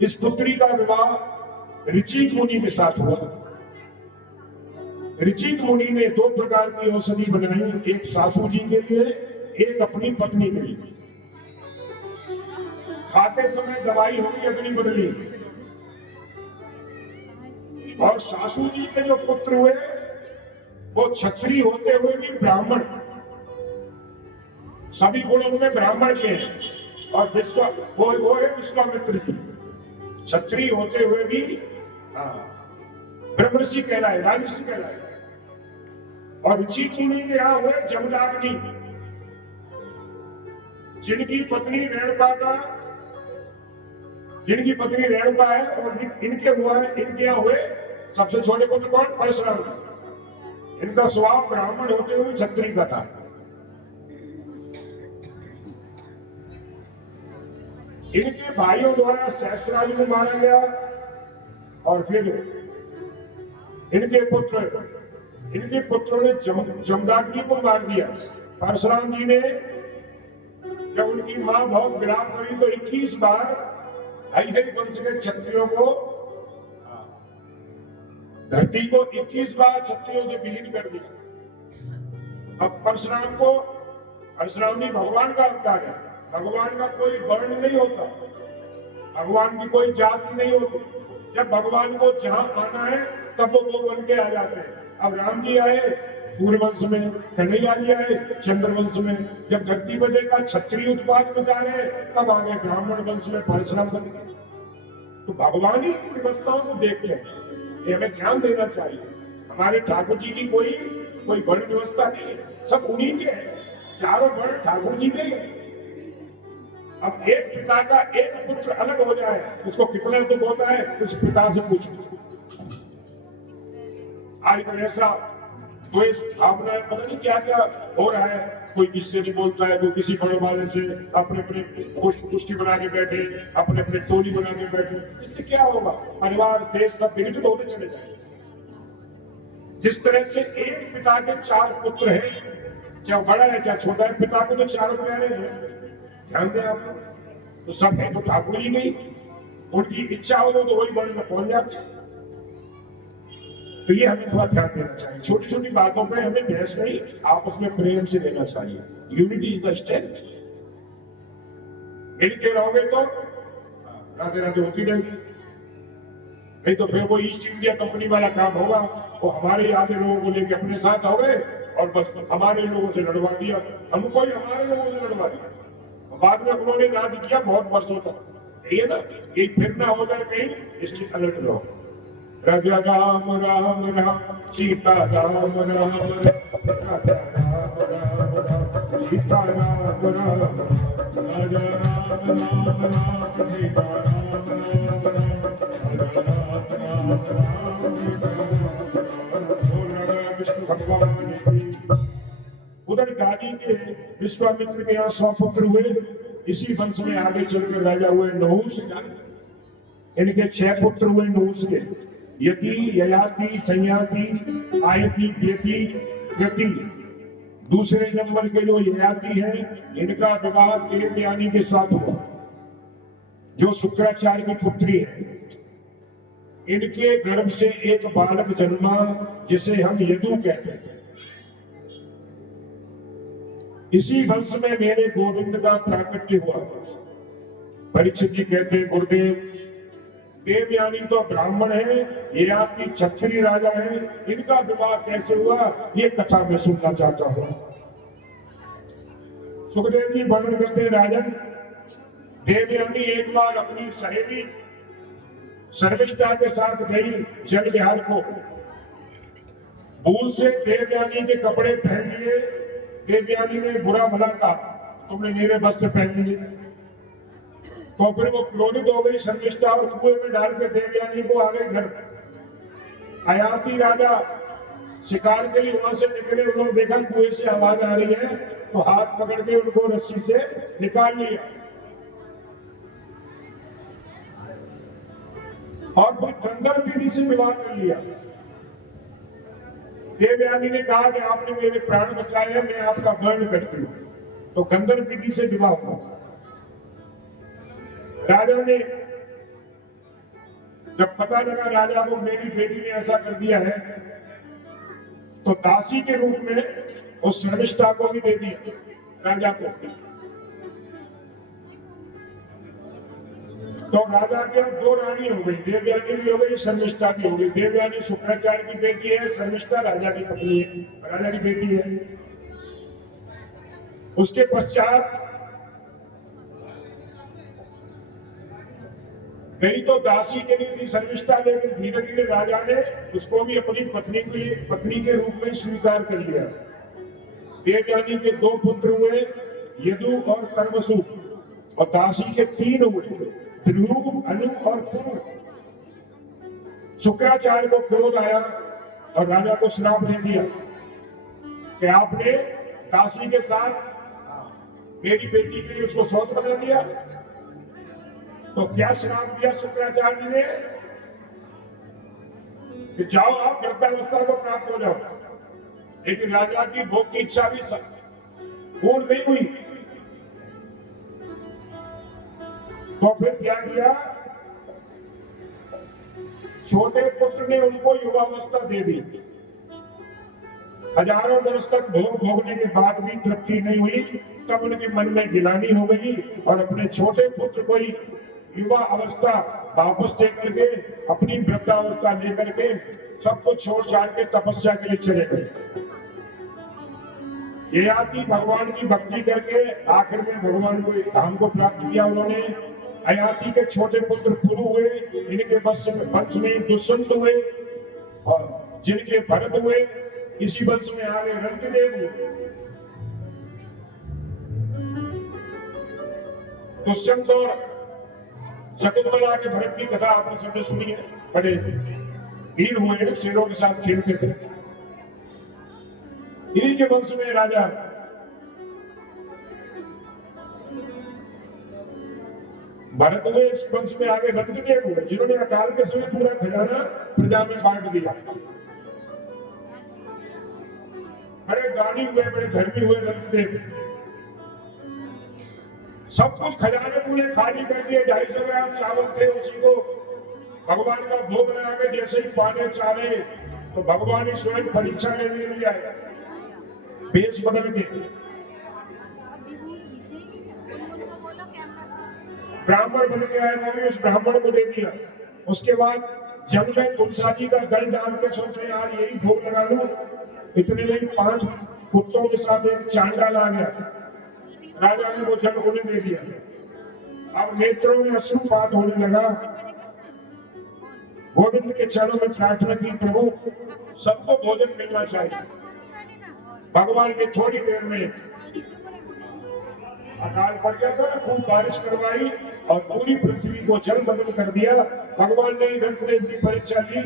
इस पुत्री का विवाह ऋचिक मुनि के साथ हुआ। ऋचिक मुनि ने 2 प्रकार की औषधि बनाई, एक सासू जी के लिए, एक अपनी पत्नी के लिए। खाते समय दवाई होगी अग्नि बदली। और सासू जी के जो पुत्र हुए वो क्षत्रिय होते हुए भी ब्राह्मण, सभी गुणों में ब्राह्मण के हैं। और वो है विश्वामित्र जी, क्षत्रिय होते हुए भी ब्रह्मर्षि कहलाए, राजर्षि कहलाए। और ऋषि मुनि के यहाँ हुए जमदाग्नि, जिनकी पत्नी रेणुका है, और इनके यहाँ हुए सबसे छोटे पुत्र कौन? परशुराम। इनका स्वभाव ब्राह्मण होते हुए क्षत्रिय का था। इनके भाइयों द्वारा सहस्राज को मारा गया, और फिर इनके पुत्रों ने जमदाग्नि को मार दिया। परशुराम जी ने जब उनकी मां बहुत विलाप करी तो 21 बार हरि वंश के क्षत्रियों को, धरती को 21 बार क्षत्रियों से विहीन कर दिया। अब परशुराम जी भगवान का अवतार है। भगवान का कोई वर्ण नहीं होता, भगवान की कोई जाति नहीं होती। जब भगवान को जहां आना है तब वो बन के आ जाते हैं। अब राम जी आए सूर्य वंश में, कन्हैया जी आए चंद्र वंश में। जब धरती पर देखा क्षत्रिय उत्पाद बचा रहे, तब आ गए ब्राह्मण वंश में, परशुराम बन गए। तो भगवान ही व्यवस्थाओं को देखते हैं, ये हमें ध्यान देना चाहिए। हमारे ठाकुर जी की कोई वर्ण व्यवस्था नहीं है, सब उन्हीं के हैं। चारों वर्ण ठाकुर जी के हैं। अब एक पिता का एक पुत्र अलग हो जाए, उसको कितना दुख होता है, उस पिता से पूछो। आज तो ऐसा द्वेष भावना, पता नहीं क्या क्या हो रहा है। कोई किससे नहीं बोलता है, कोई किसी बड़े वाले से अपने कुश्ती बना के बैठे, अपने टोली बना के बैठे। इससे क्या होगा? परिवार, देश सब विघटित होते चले जाएंगे। जिस तरह से एक पिता के 4 पुत्र हैं, चाहे बड़ा है चाहे छोटा है, पिता को तो चारों प्यारे हैं। ध्यान दें आप, तो सब है तो ठाकुर जी गई, उनकी इच्छा हो तो वही वर्ण में पहुंच जाते। तो ये हमें थोड़ा ध्यान देना चाहिए। छोटी छोटी बातों पे हमें बहस नहीं, आपस में प्रेम से लेना चाहिए। Unity is the strength. इनके रहोगे तो राधे राधे होती रहेगी, नहीं तो फिर वो ईस्ट इंडिया कंपनी वाला काम होगा। वो हमारे आधे लोगों को लेके अपने साथ हो गए और बस हमारे लोगों से लड़वा दिया, हमको ही हमारे लोगों से लड़वा दिया। बाद में उन्होंने राज किया बहुत वर्षों तक। ये ना, एक फिर ना हो जाए कहीं, इसलिए अलर्ट रहो। राजा राम राम राम, सीता राम राम राम, राजा राम राम राम, सीता राम राम, राजा राम राम राम, सीता राम राम राम, राजा राम राम राम, सीता राम राम। विष्णु भगवान की। उधर गादी के विश्वामित्र के यहाँ 100 पुत्र हुए। इसी वंश में आगे चलकर राजा हुए नहुस। इनके 6 पुत्र हुए नहुस के, यति, ययाति, संयाति, आयति, व्यति, कृति। दूसरे नंबर के जो ययाति हैं, इनका विवाह देवयानी के साथ हुआ, जो शुक्राचार्य की पुत्री है। इनके गर्भ से एक बालक जन्मा, जिसे हम यदु कहते हैं। इसी वंश में मेरे गोविंद का प्राकट्य हुआ। परीक्षित जी कहते हैं, गुरुदेव, देवयानी तो ब्राह्मण है, ये आपकी क्षत्रिय राजा है, इनका विवाह कैसे हुआ, ये कथा मैं सुनना चाहता हूं। सुखदेव जी वर्णन करते हैं, राजन, देवयानी एक बार अपनी सहेली शर्मिष्ठा के साथ गई जल विहार को। भूल से देवयानी के कपड़े पहन लिए। देवयानी ने बुरा भला कहा, तुमने मेरे वस्त्र पहन लिए। तो फिर वो क्रोधित हो गई शर्मिष्ठा और कुएं में डाल के देवयानी को आ गई घर। अयाति राजा शिकार के लिए वहां से निकले, उन्होंने देखा कुएं से आवाज आ रही है, तो हाथ पकड़ के उनको रस्सी से निकाल लिया और फिर गंधर्व विधि से विवाह कर लिया। देवयानी ने कहा कि आपने मेरे प्राण बचाए हैं, मैं आपका वर्ण करती हूँ। तो गंधर्व विधि से विवाह हुआ। राजा ने जब पता लगा राजा को मेरी बेटी ने ऐसा कर दिया है, तो दासी के रूप में उस शर्मिष्ठा को भी दे दिया राजा को। तो राजा के अब 2 रानी हो गई, देवयानी भी हो गई, शर्मिष्ठा भी हो गई। देवयानी शुक्राचार्य की बेटी है, शर्मिष्ठा राजा की पत्नी है, राजा की बेटी है। उसके पश्चात गई तो दासी चली थी शर्मिष्ठा, लेकिन धीरे धीरे राजा ने उसको भी अपनी पत्नी के रूप में स्वीकार कर लिया। देवयानी के 2 पुत्र हुए, यदु और कर्मसु, और दासी के 3 हुए, ध्रुव, अनु और पूर्ण। शुक्राचार्य को क्रोध आया और राजा को श्राप दे दिया कि आपने दासी के साथ मेरी बेटी के लिए उसको सौत बना दिया। तो क्या श्राप दिया शुक्राचार्य ने कि जाओ आप वृद्धावस्था को प्राप्त हो जाओ। लेकिन राजा की भोग की इच्छा भी पूर्ण नहीं हुई। तो फिर क्या किया, छोटे पुत्र ने उनको युवावस्था दे दी। हजारों वर्ष तक भोग भोगने के बाद भी तृप्ति नहीं हुई। तब उनके मन में गिलानी हो गई और अपने छोटे पुत्र को ही युवा अवस्था वापस दे करके अपनी वृद्धावस्था लेकर के सब कुछ छोड़ छाड़ के तपस्या के लिए चले गए। ये आती भगवान की भक्ति करके आखिर में भगवान को धाम को प्राप्त किया उन्होंने। अयाति के छोटे पुत्र पुरु हुए, इनके वंश में दुष्यंत हुए, और जिनके भरत हुए, इसी वंश में आगे रंगदेव हुए। दुष्यंत और शकुंतला के भरत की कथा आपने सबने सुनी है। बड़े वीर हुए, शेरों के साथ खेलते थे। इन्हीं के वंश में राजा भरत हुए, इस वंश में आगे रंगदेव हुए, जिन्होंने अकाल के समय पूरा खजाना प्रजा में बांट दिया। बड़े दानी हुए, बड़े धर्मी हुए रंगदेव। सब कुछ खजाने पूरे खाली कर दिए। 250 ग्राम चावल थे, उसी को भगवान का भोग लगा के जैसे ही पाने चाहे तो भगवान ही स्वयं परीक्षा लेने लिए आए, बेस बदल के। ब्राह्मण बन के आए, वो भी उस ब्राह्मण को दे दिया। उसके बाद जब मैं तुलसा जी का गल डाल के सोचने यार यही भोग लगा लूं, इतने में 5 कुत्तों के साथ एक चांडाल आ गया। राजा ने वो जल होने दे दिया। अब नेत्रों में अश्रुपात होने लगा। गोविंद के चरणों में प्रार्थना की, प्रभु सबको भोजन मिलना चाहिए। भगवान ने थोड़ी देर में अकाल पड़ गया था, खूब बारिश करवाई और पूरी पृथ्वी को जल बदल कर दिया। भगवान ने रंगदेव की परीक्षा ली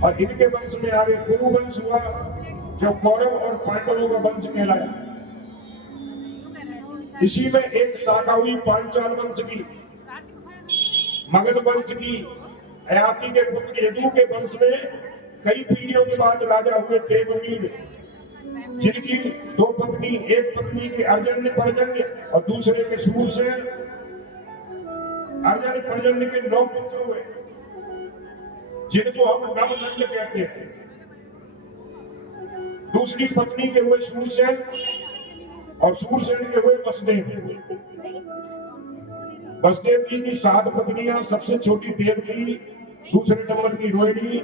और इनके वंश में आगे कुरु वंश हुआ, जो कौरव और पांडवों का वंश कहलाया। इसी में एक शाखा हुई पांचाल वंश की, मगध वंश की। अयाति के पुत्र यदु के वंश में कई पीढ़ियों के बाद राजा हुए थे देववीर, जिनकी 2 पत्नी, एक पत्नी के अर्जन्य पर्जन्य और दूसरे के शूरसेन। अर्जन्य पर्जन्य के 9 पुत्र हुए, जिनको हम नवनंद कहते हैं। दूसरी पत्नी के हुए शूरसेन और शूरसेन के हुए वसुदेव। वसुदेव जी की 7 पत्नियां, सबसे छोटी देवकी, दूसरे नंबर की रोहिणी,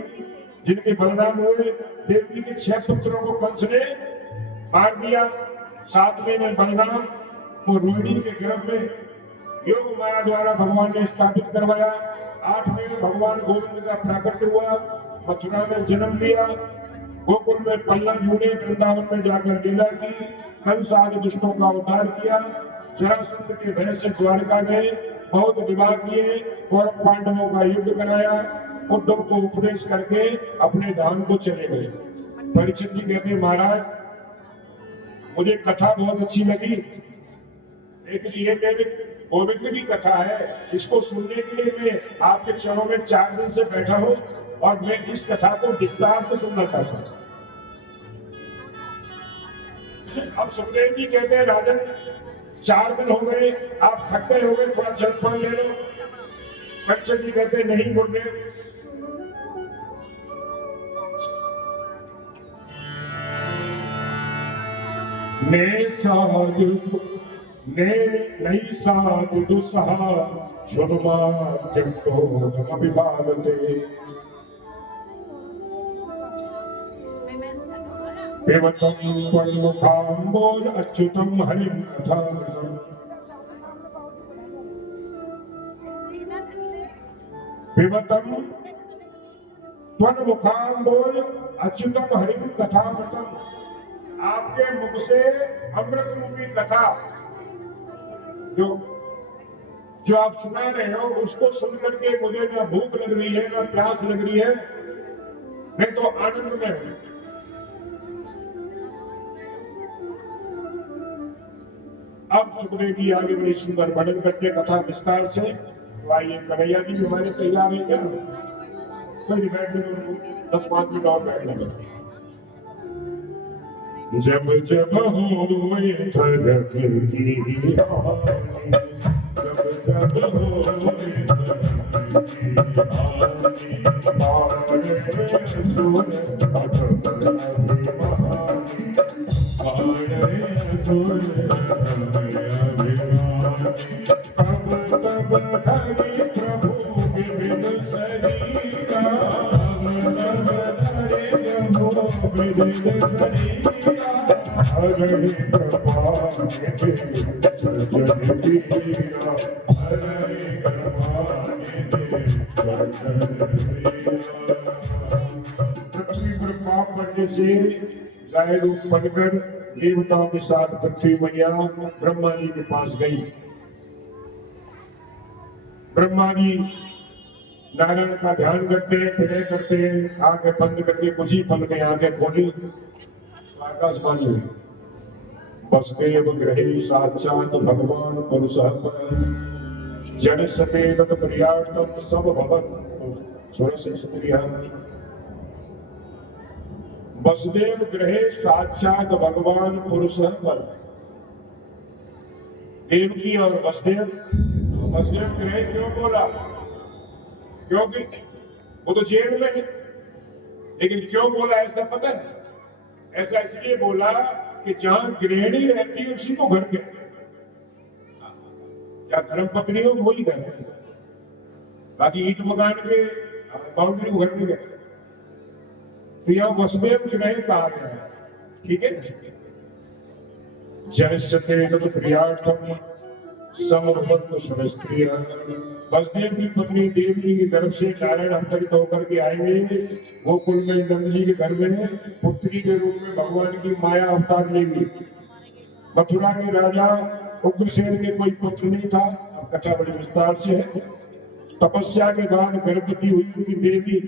जिनके बलराम हुए। देवकी के 6 पुत्रों को कंस ने मार दिया। 7वें में बलराम को रोहिणी के गर्भ में योग माया द्वारा भगवान ने स्थापित करवाया। 8वें में भगवान गोविंद का प्राकट्य हुआ, मथुरा में जन्म लिया, गोकुल में पल्ला झूले, वृंदावन में जाकर लीला की, कंस आदि दुष्टों का उद्धार किया, जरासंध के भय से द्वारका गए, बहुत विवाह किए, कौरव पांडवों का युद्ध कराया, उद्धव को उपदेश करके अपने धाम को चले गए। परीक्षित जी कहते महाराज मुझे कथा बहुत अच्छी लगी, लेकिन ये मेरी गोविंद की कथा है, इसको सुनने के लिए मैं आपके चरणों में 4 दिन से बैठा हूँ और मैं इस कथा को विस्तार से सुनना चाहता हूँ। अब सुखदेव जी कहते हैं राजन 4 दिन हो गए, आप थक गए हो गए, थोड़ा जलपान ले लो। परीक्षित जी कहते नहीं गुरुदेव, नहीं साधु दुस्सहा क्षुरमा अभिवादते देवतम पल्लुकाम्बोज अच्युतम हरिम कथामृतम। विमतम त्वन मुखाम्बोज अच्युतम हरिम कथामृतम। आपके मुख से अमृत रूपी कथा जो जो आप सुना रहे हो उसको सुनकर के मुझे ना भूख लग रही है ना प्यास लग रही है, मैं तो आनंद में हूं। अब सुखदेव जी आगे बड़ी सुंदर वर्णन करके कथा विस्तार से। तो आइए कन्हैया जी भी हमारे तैयार है क्या? कोई बैठ 10-5 मिनट और बैठ लेंगे। जब जब होए थरक की रानी, जब जब होए से गाय रूप बनकर देवताओं के साथ पृथ्वी मैया ब्रह्मा जी के पास गई। ब्रह्मा जी नारायण का ध्यान करते विनय करते आंखें बंद करके कुछ ही पल में आंखें खोली, आकाशवाणी हुई। वसुदेव गृहे साक्षात् भगवान पुरुषः जन सतेन प्रियार्थम सब भवन सुरस स्त्रियः। वसुदेव गृहे साक्षात भगवान पुरुष पर। देवकी और वसुदेव गृहे क्यों बोला? क्योंकि वो तो जेल में है, लेकिन क्यों बोला ऐसा पता है? ऐसा इसलिए बोला कि जहां गृहिणी रहती है उसी को घर कहते हैं। क्या धर्मपत्नी हो वही घर है, बाकी ईट मकान के बाउंड्री को घर नहीं कहते। तो यहाँ वसुदेव गृह कहा गया है, ठीक है। जनस्यते प्रियार्थम समभवत सुरस्त्रियः। वसुदेव की पत्नी देवकी के गर्भ से नारायण अवतरित होकर के आएंगे गोकुल में नंद जी के घर में पुत्री के रूप में भगवान की माया अवतार लेगी। मथुरा के राजा उग्रसेन के कोई पुत्र नहीं था। अब कथा बड़ी विस्तार से है। तपस्या के बाद गर्भवती हुई उनकी देवी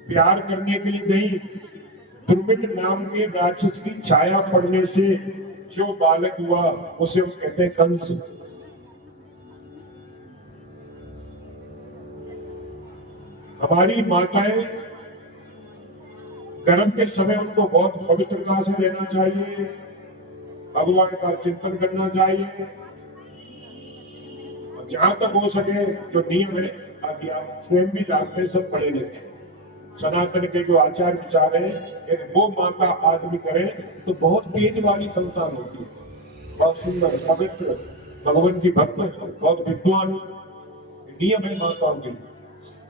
प्यार करने के लिए गई। दुर्मिट नाम के राक्षस की छाया पड़ने से जो बालक हुआ उसे हम कहते हैं कंस। हमारी माताएं गर्भ के समय उनको बहुत पवित्रता से रहना चाहिए, भगवान का चिंतन करना चाहिए, और जहां तक हो सके जो नियम है आदि आप स्वयं भी जानते हैं, सब पढ़े लेते हैं। सनातन के जो आचार विचार है यदि वो माता आदमी करे तो बहुत तेज वाली संतान होती है, बहुत सुंदर पवित्र भगवान की भक्त, बहुत विद्वान। नियम है माताओं के।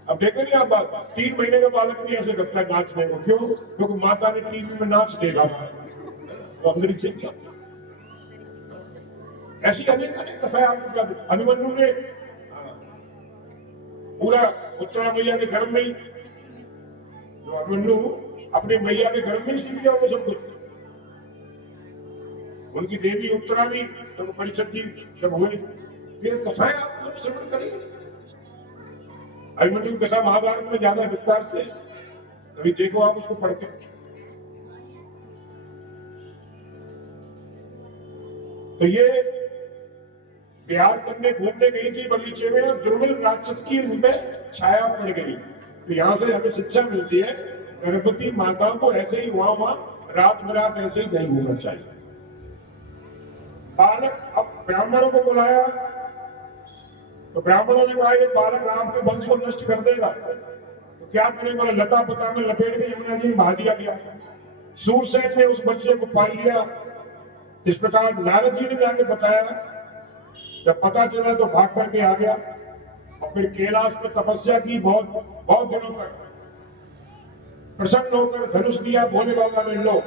अब देखो नहीं आप बात, 3 महीने का बालक भी ऐसे करता है नाचने को। क्यों? क्योंकि माता ने टीवी में नाच देगा तो अंदर से ऐसी अनेक कथा है। आपको अभिमन्यु ने पूरा उत्तरा मैया के घर में ही, जो अभिमन्यु अपने मैया के घर में ही सीख गया वो सब कुछ। उनकी देवी उत्तरा भी जब परिषद थी जब हुई, फिर कथाएं आप सब श्रवण करेंगे। अभिमन्यु कथा महाभारत में ज्यादा विस्तार से कभी देखो आप उसको पढ़ते। तो ये प्यार करने घूमने गई थी बगीचे में, दुर्बल राक्षस की उनपे छाया पड़ गई। तो यहाँ से हमें शिक्षा मिलती है गर्भवती माताओं को ऐसे ही वहां रात बरात ऐसे ही नहीं घूमना चाहिए। बालक, अब ब्राह्मणों को बुलाया तो ब्राह्मणों ने कहा ये बालक आपके वंश को नष्ट कर देगा, तो क्या करें? बोला लता पता में लपेट के यमुना जी में बहा दिया गया। सूरसेन ने उस बच्चे को पाल लिया। इस प्रकार नारद जी ने जाके बताया, जब पता चला तो भाग करके आ गया और फिर कैलाश में तपस्या की बहुत दिनों तक। प्रसन्न होकर धनुष दिया भोले बाबा ने, लो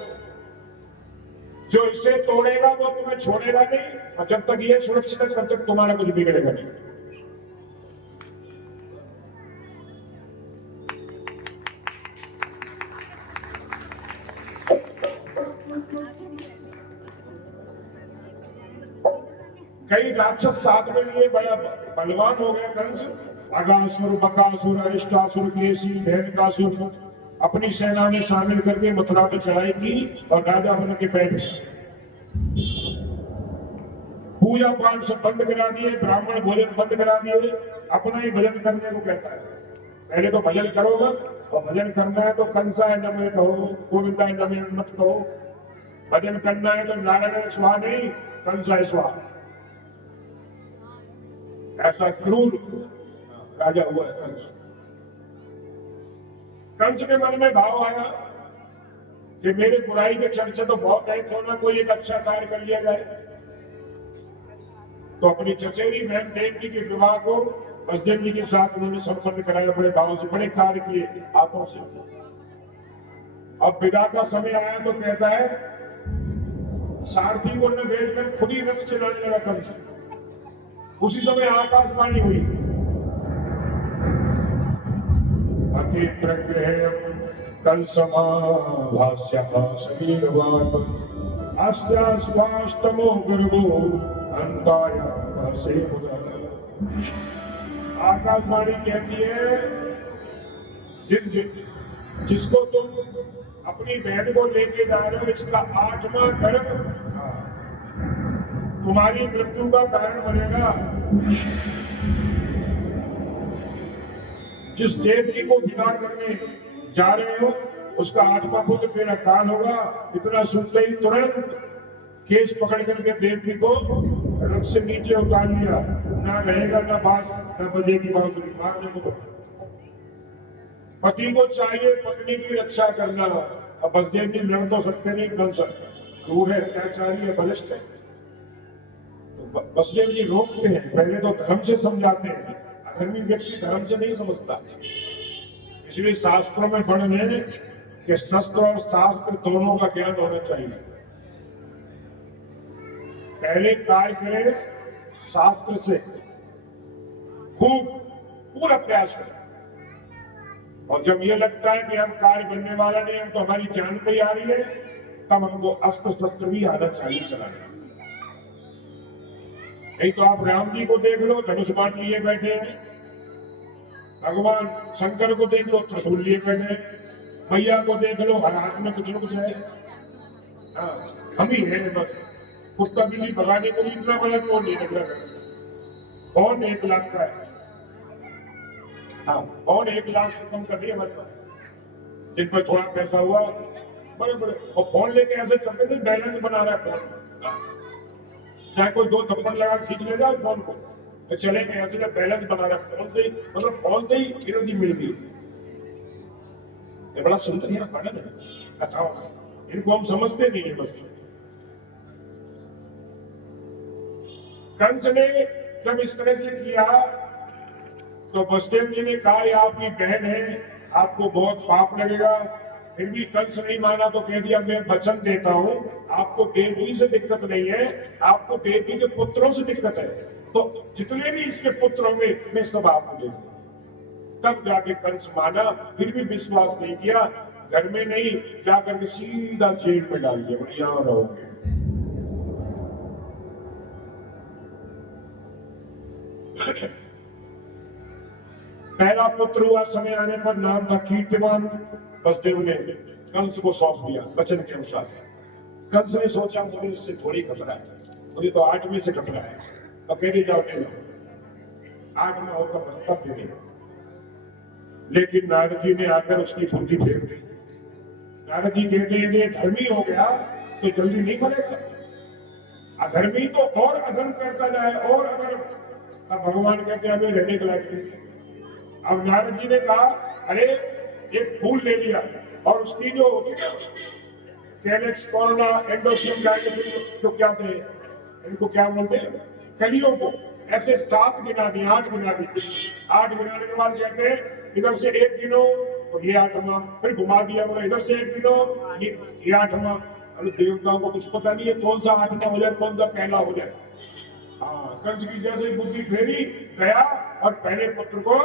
जो इसे तोड़ेगा वो तुम्हें छोड़ेगा नहीं, और जब तक ये सुरक्षित है तब तक तुम्हारा कुछ बिगड़ेगा नहीं। कई राक्षस साथ में लिए, बड़ा बलवान हो गया कंस। अगासुर, बकासुर, अरिष्टासुर, केसी, धेनुकासुर अपनी सेना में शामिल करके मथुरा पर चढ़ाई की और राजा बन के बैठ गए। पूजा पाठ सब बंद करा दिए, ब्राह्मण भोजन बंद करा दिए, अपना ही भजन करने को कहता है। पहले तो भजन करो मत, और भजन करना है तो कंसाय नमः कहो, गोविंदाय नमः मत कहो। भजन करना है तो नारायण स्वाहा नहीं, कंसाय स्वाहा। ऐसा क्रूर राजा हुआ है कंस। कंस के मन में भाव आया कि मेरे बुराई के चर्चे तो बहुत है, क्यों ना कोई एक अच्छा कार्य कर लिया जाए। तो अपनी चचेरी बहन देवकी के विवाह को वसुदेव जी के साथ उन्होंने संपन्न कराया, बड़े भाव से, बड़े कार्य किए हाथों से। अब विदा का समय आया तो कहता है, सारथी को न भेजकर खुद ही रथ चलाने लगा कंस। उसी समय आकाशवाणी हुई, अति प्रज्ञ कंसमाभास्यः शरीरवान् अस्यास्वाष्टमो गर्भो अंताय सेवुदः। आकाशवाणी कहती है, जिसको तुम अपनी बहन को लेके जा रहे हो, इसका 8वां गर्भ तुम्हारी मृत्यु का कारण बनेगा। जिस देवकी को विदा करने जा रहे हो, उसका 8वां पुत्र तेरा काल होगा। इतना सुनते ही तुरंत केस पकड़ करके देवकी को रथ से नीचे उतार लिया। ना रहेगा ना बांस, ना बजेगी बांसुरी, मारने को। पति को चाहिए पत्नी की रक्षा करना। अब वसुदेव जी लड़ तो सकते नहीं, कंस क्रूर है, अत्याचारी है, बलिष्ठ है। तो वसुदेव जी रोकते हैं, पहले तो धर्म से समझाते हैं। अधर्मी व्यक्ति धर्म से नहीं समझता। इसलिए शास्त्रों में वर्णन है कि शस्त्र और शास्त्र दोनों का ज्ञान होना चाहिए। पहले कार्य करें शास्त्र से, खूब पूरा प्रयास करें, और जब ये लगता है कि हम कार्य बनने वाला नहीं, हम तो हमारी जान पे ही आ रही है, तब हमको अस्त्र शस्त्र भी आना चाहिए चलाना। नहीं तो आप राम जी को देख लो, धनुष बाण लिए बैठे हैं। भगवान शंकर को देख लो, त्रिशूल लिए बैठे हैं। मैया को देख लो, हर हाथ में कुछ न कुछ है। हम ही है बस। कुत्ता बिल्ली भगाने को भी इतना बड़ा कौन नहीं लग रहा, कौन 1 लाख का है। हाँ, कौन 1 लाख से कम कर दिया बता। जिन पर थोड़ा पैसा हुआ, बड़े बड़े, और फोन लेके ऐसे चलते थे, बैलेंस बना रहा है फोन। चाहे कोई 2 थप्पड़ लगा खींच ले जाओ फोन को, तो चलेंगे ऐसे का बैलेंस बना रहा है फोन से ही, मतलब फोन से ही एनर्जी मिल गई। ये बड़ा सुंदर है, अच्छा, इनको हम समझते नहीं है बस। कंस ने जब इस तरह से किया तो वसुदेव जी ने कहा, ये आपकी बहन है, आपको बहुत पाप लगेगा। फिर भी कंस नहीं माना तो कह दिया, मैं वचन देता हूं, आपको देवकी से दिक्कत नहीं है, आपको देवकी के पुत्रों से दिक्कत है, तो जितने भी इसके पुत्र होंगे मैं सब आपको दे दूंगा। तब जाके कंस माना। फिर भी विश्वास नहीं किया, घर में नहीं जाकर के सीधा जेल में डाल दिया, यहां रहोगे। पहला पुत्र हुआ, समय आने पर नाम था कीर्तिमान। वसुदेव ने कंस को सौंप दिया वचन के अनुसार। कंस ने सोचा, मुझे इससे थोड़ी खतरा है, मुझे तो 8 में से खतरा है। अब कह दी जाओ, 8 में हो तब दे दिया। लेकिन नारद जी ने आकर उसकी बुद्धि फेर दी। नारद जी कहते हैं, ये धर्मी हो गया तो जल्दी नहीं मरेगा, अधर्मी तो और अधर्म करता जाए, और अधर्म। अब भगवान कहते हैं, हमें रहने के लायक नहीं। अब नारद जी ने कहा, अरे एक फूल ले लिया, और उसकी जो होती है कैलेक्स कोरोना एंडोसियम जो क्या थे, इनको क्या बोलते हैं, कलियों को ऐसे 7 गिना दी, 8 गिना दी। 8 गिनाने के बाद कहते हैं, इधर से 1 गिनो तो ये 8वां, फिर घुमा दिया, बोला इधर से 1 गिनो ये 8वां। अरे देवताओं को कुछ पता नहीं है कौन सा 8वां हो जाए, कौन सा पहला हो जाए। हाँ, कंस की जैसे बुद्धि फेरी गया और पहले पुत्र को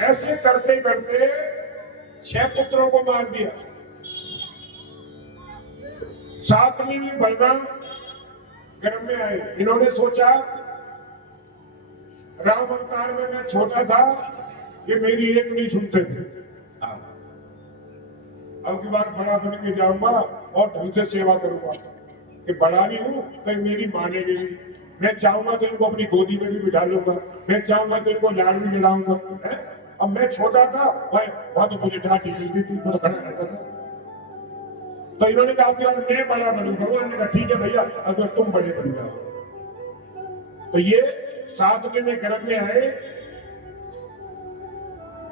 ऐसे करते करते 6 पुत्रों को मार दिया। सातवीं में बलराम गर्भ में आए। इन्होंने सोचा राम अवतार में मैं छोटा था, ये मेरी एक नहीं सुनते थे, अब की बार बड़ा बन के जाऊंगा और ढंग से सेवा करूंगा कि बड़ा भी हूं कहीं मेरी मानेगी भी। मैं चाहूंगा तो इनको अपनी गोदी में भी बिठा लूंगा, मैं चाहूंगा तो इनको लाड़ भी दिलाऊंगा। अब मैं छोटा था भाई, वहां तो मुझे डांट मिलती थी, मैं तो खड़ा रहता था। तो इन्होंने कहा कि यार मैं बड़ा बनूं। भगवान ने कहा ठीक है भैया, अगर तुम बड़े बन जाओ। तो ये सातवें में गर्भ में आए।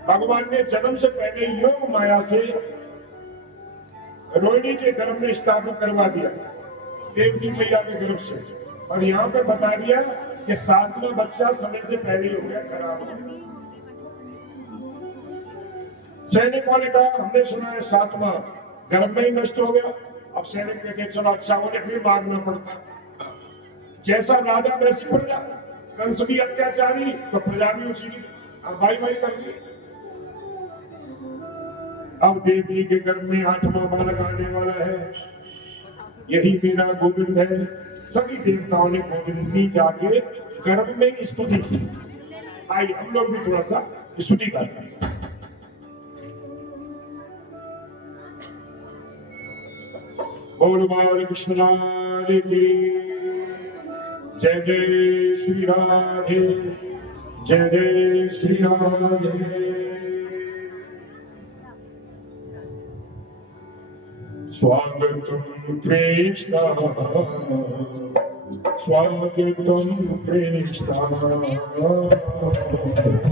भगवान ने जन्म से पहले योग माया से रोहिणी के गर्भ में स्थापित करवा दिया, देवकी मैया के गर्भ से। और यहाँ पे बता दिया कि सातवां बच्चा समय से पहले हो गया, खराब हो गया। सैनिकों ने कहा हमने सुना है सातवां गर्भ में ही नष्ट हो गया। अब सैनिक कहते चलो अच्छा हो, फिर मारना पड़ता। जैसा राजा वैसी प्रजा, कंस भी अत्याचारी तो प्रजा भी उसी की, अब भाई भाई कर दी। अब देवी के गर्भ में आठवां बालक आने वाला है, यही मेरा गोविंद है। सभी देवताओं ने गोविंद की जाके गर्भ में स्तुति की। आइए हम लोग भी थोड़ा सा स्तुति करते हैं। बोल बाल कृष्ण लाल की जय, जय श्री राधे, जय जय श्री राधे। स्वागतम कृष्ण, स्वागतम कृष्ण, स्वागतम शरणागतम कृष्ण, स्वागतम स्वागतम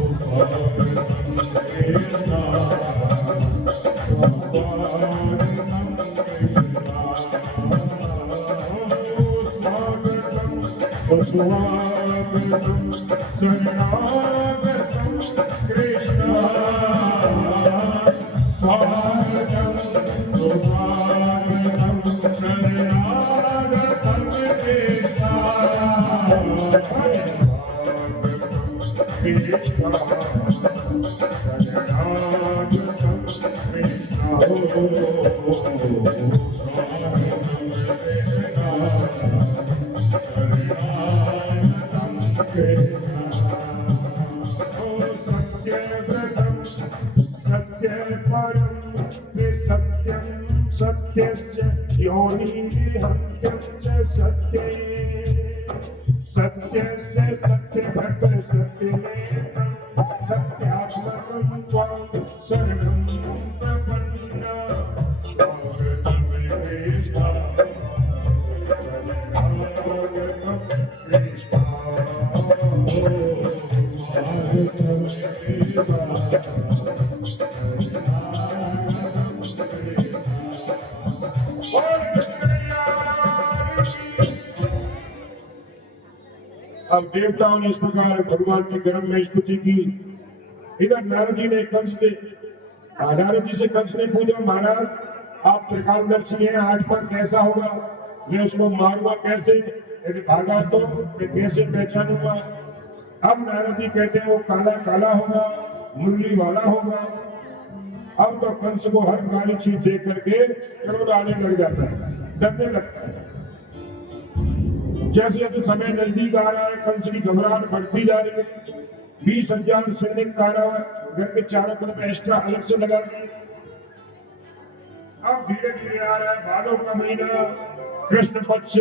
शरणागतम कृष्ण, कृष्ण शरणागतम सत्यव्रतम सत्यपरम सत्यम सत्यस्य योनिहत्यं च सत्ये सत्यस्य सत्यभक्त सत्यमेतं सत्यात्मकं त्वां शरणं प्रपन्ना। अब देवताओं ने इस प्रकार भगवान के गर्भ में स्तुति की। इधर नारद जी ने कंस से नारद जी से कंस ने पूछा महाराज आप त्रिकालदर्शी हैं, आज पर कैसा होगा, मैं उसको मारूंगा कैसे, यदि भागा तो मैं कैसे पहचानूंगा। अब नारद जी कहते हैं वो काला काला होगा, मुरली वाला होगा। अब तो कंस को हर काली चीज देख करके क्रोध आने लग जाता है, डरने लगता है। जैसे जैसे समय नजदीक आ रहा है कंस की घबराहट बढ़ती जा रही है। 20,000 सैनिक कारागार घर के चारों तरफ एक्स्ट्रा अलग से लगा दिए। अब धीरे धीरे आ रहा है भादों का महीना, कृष्ण पक्ष,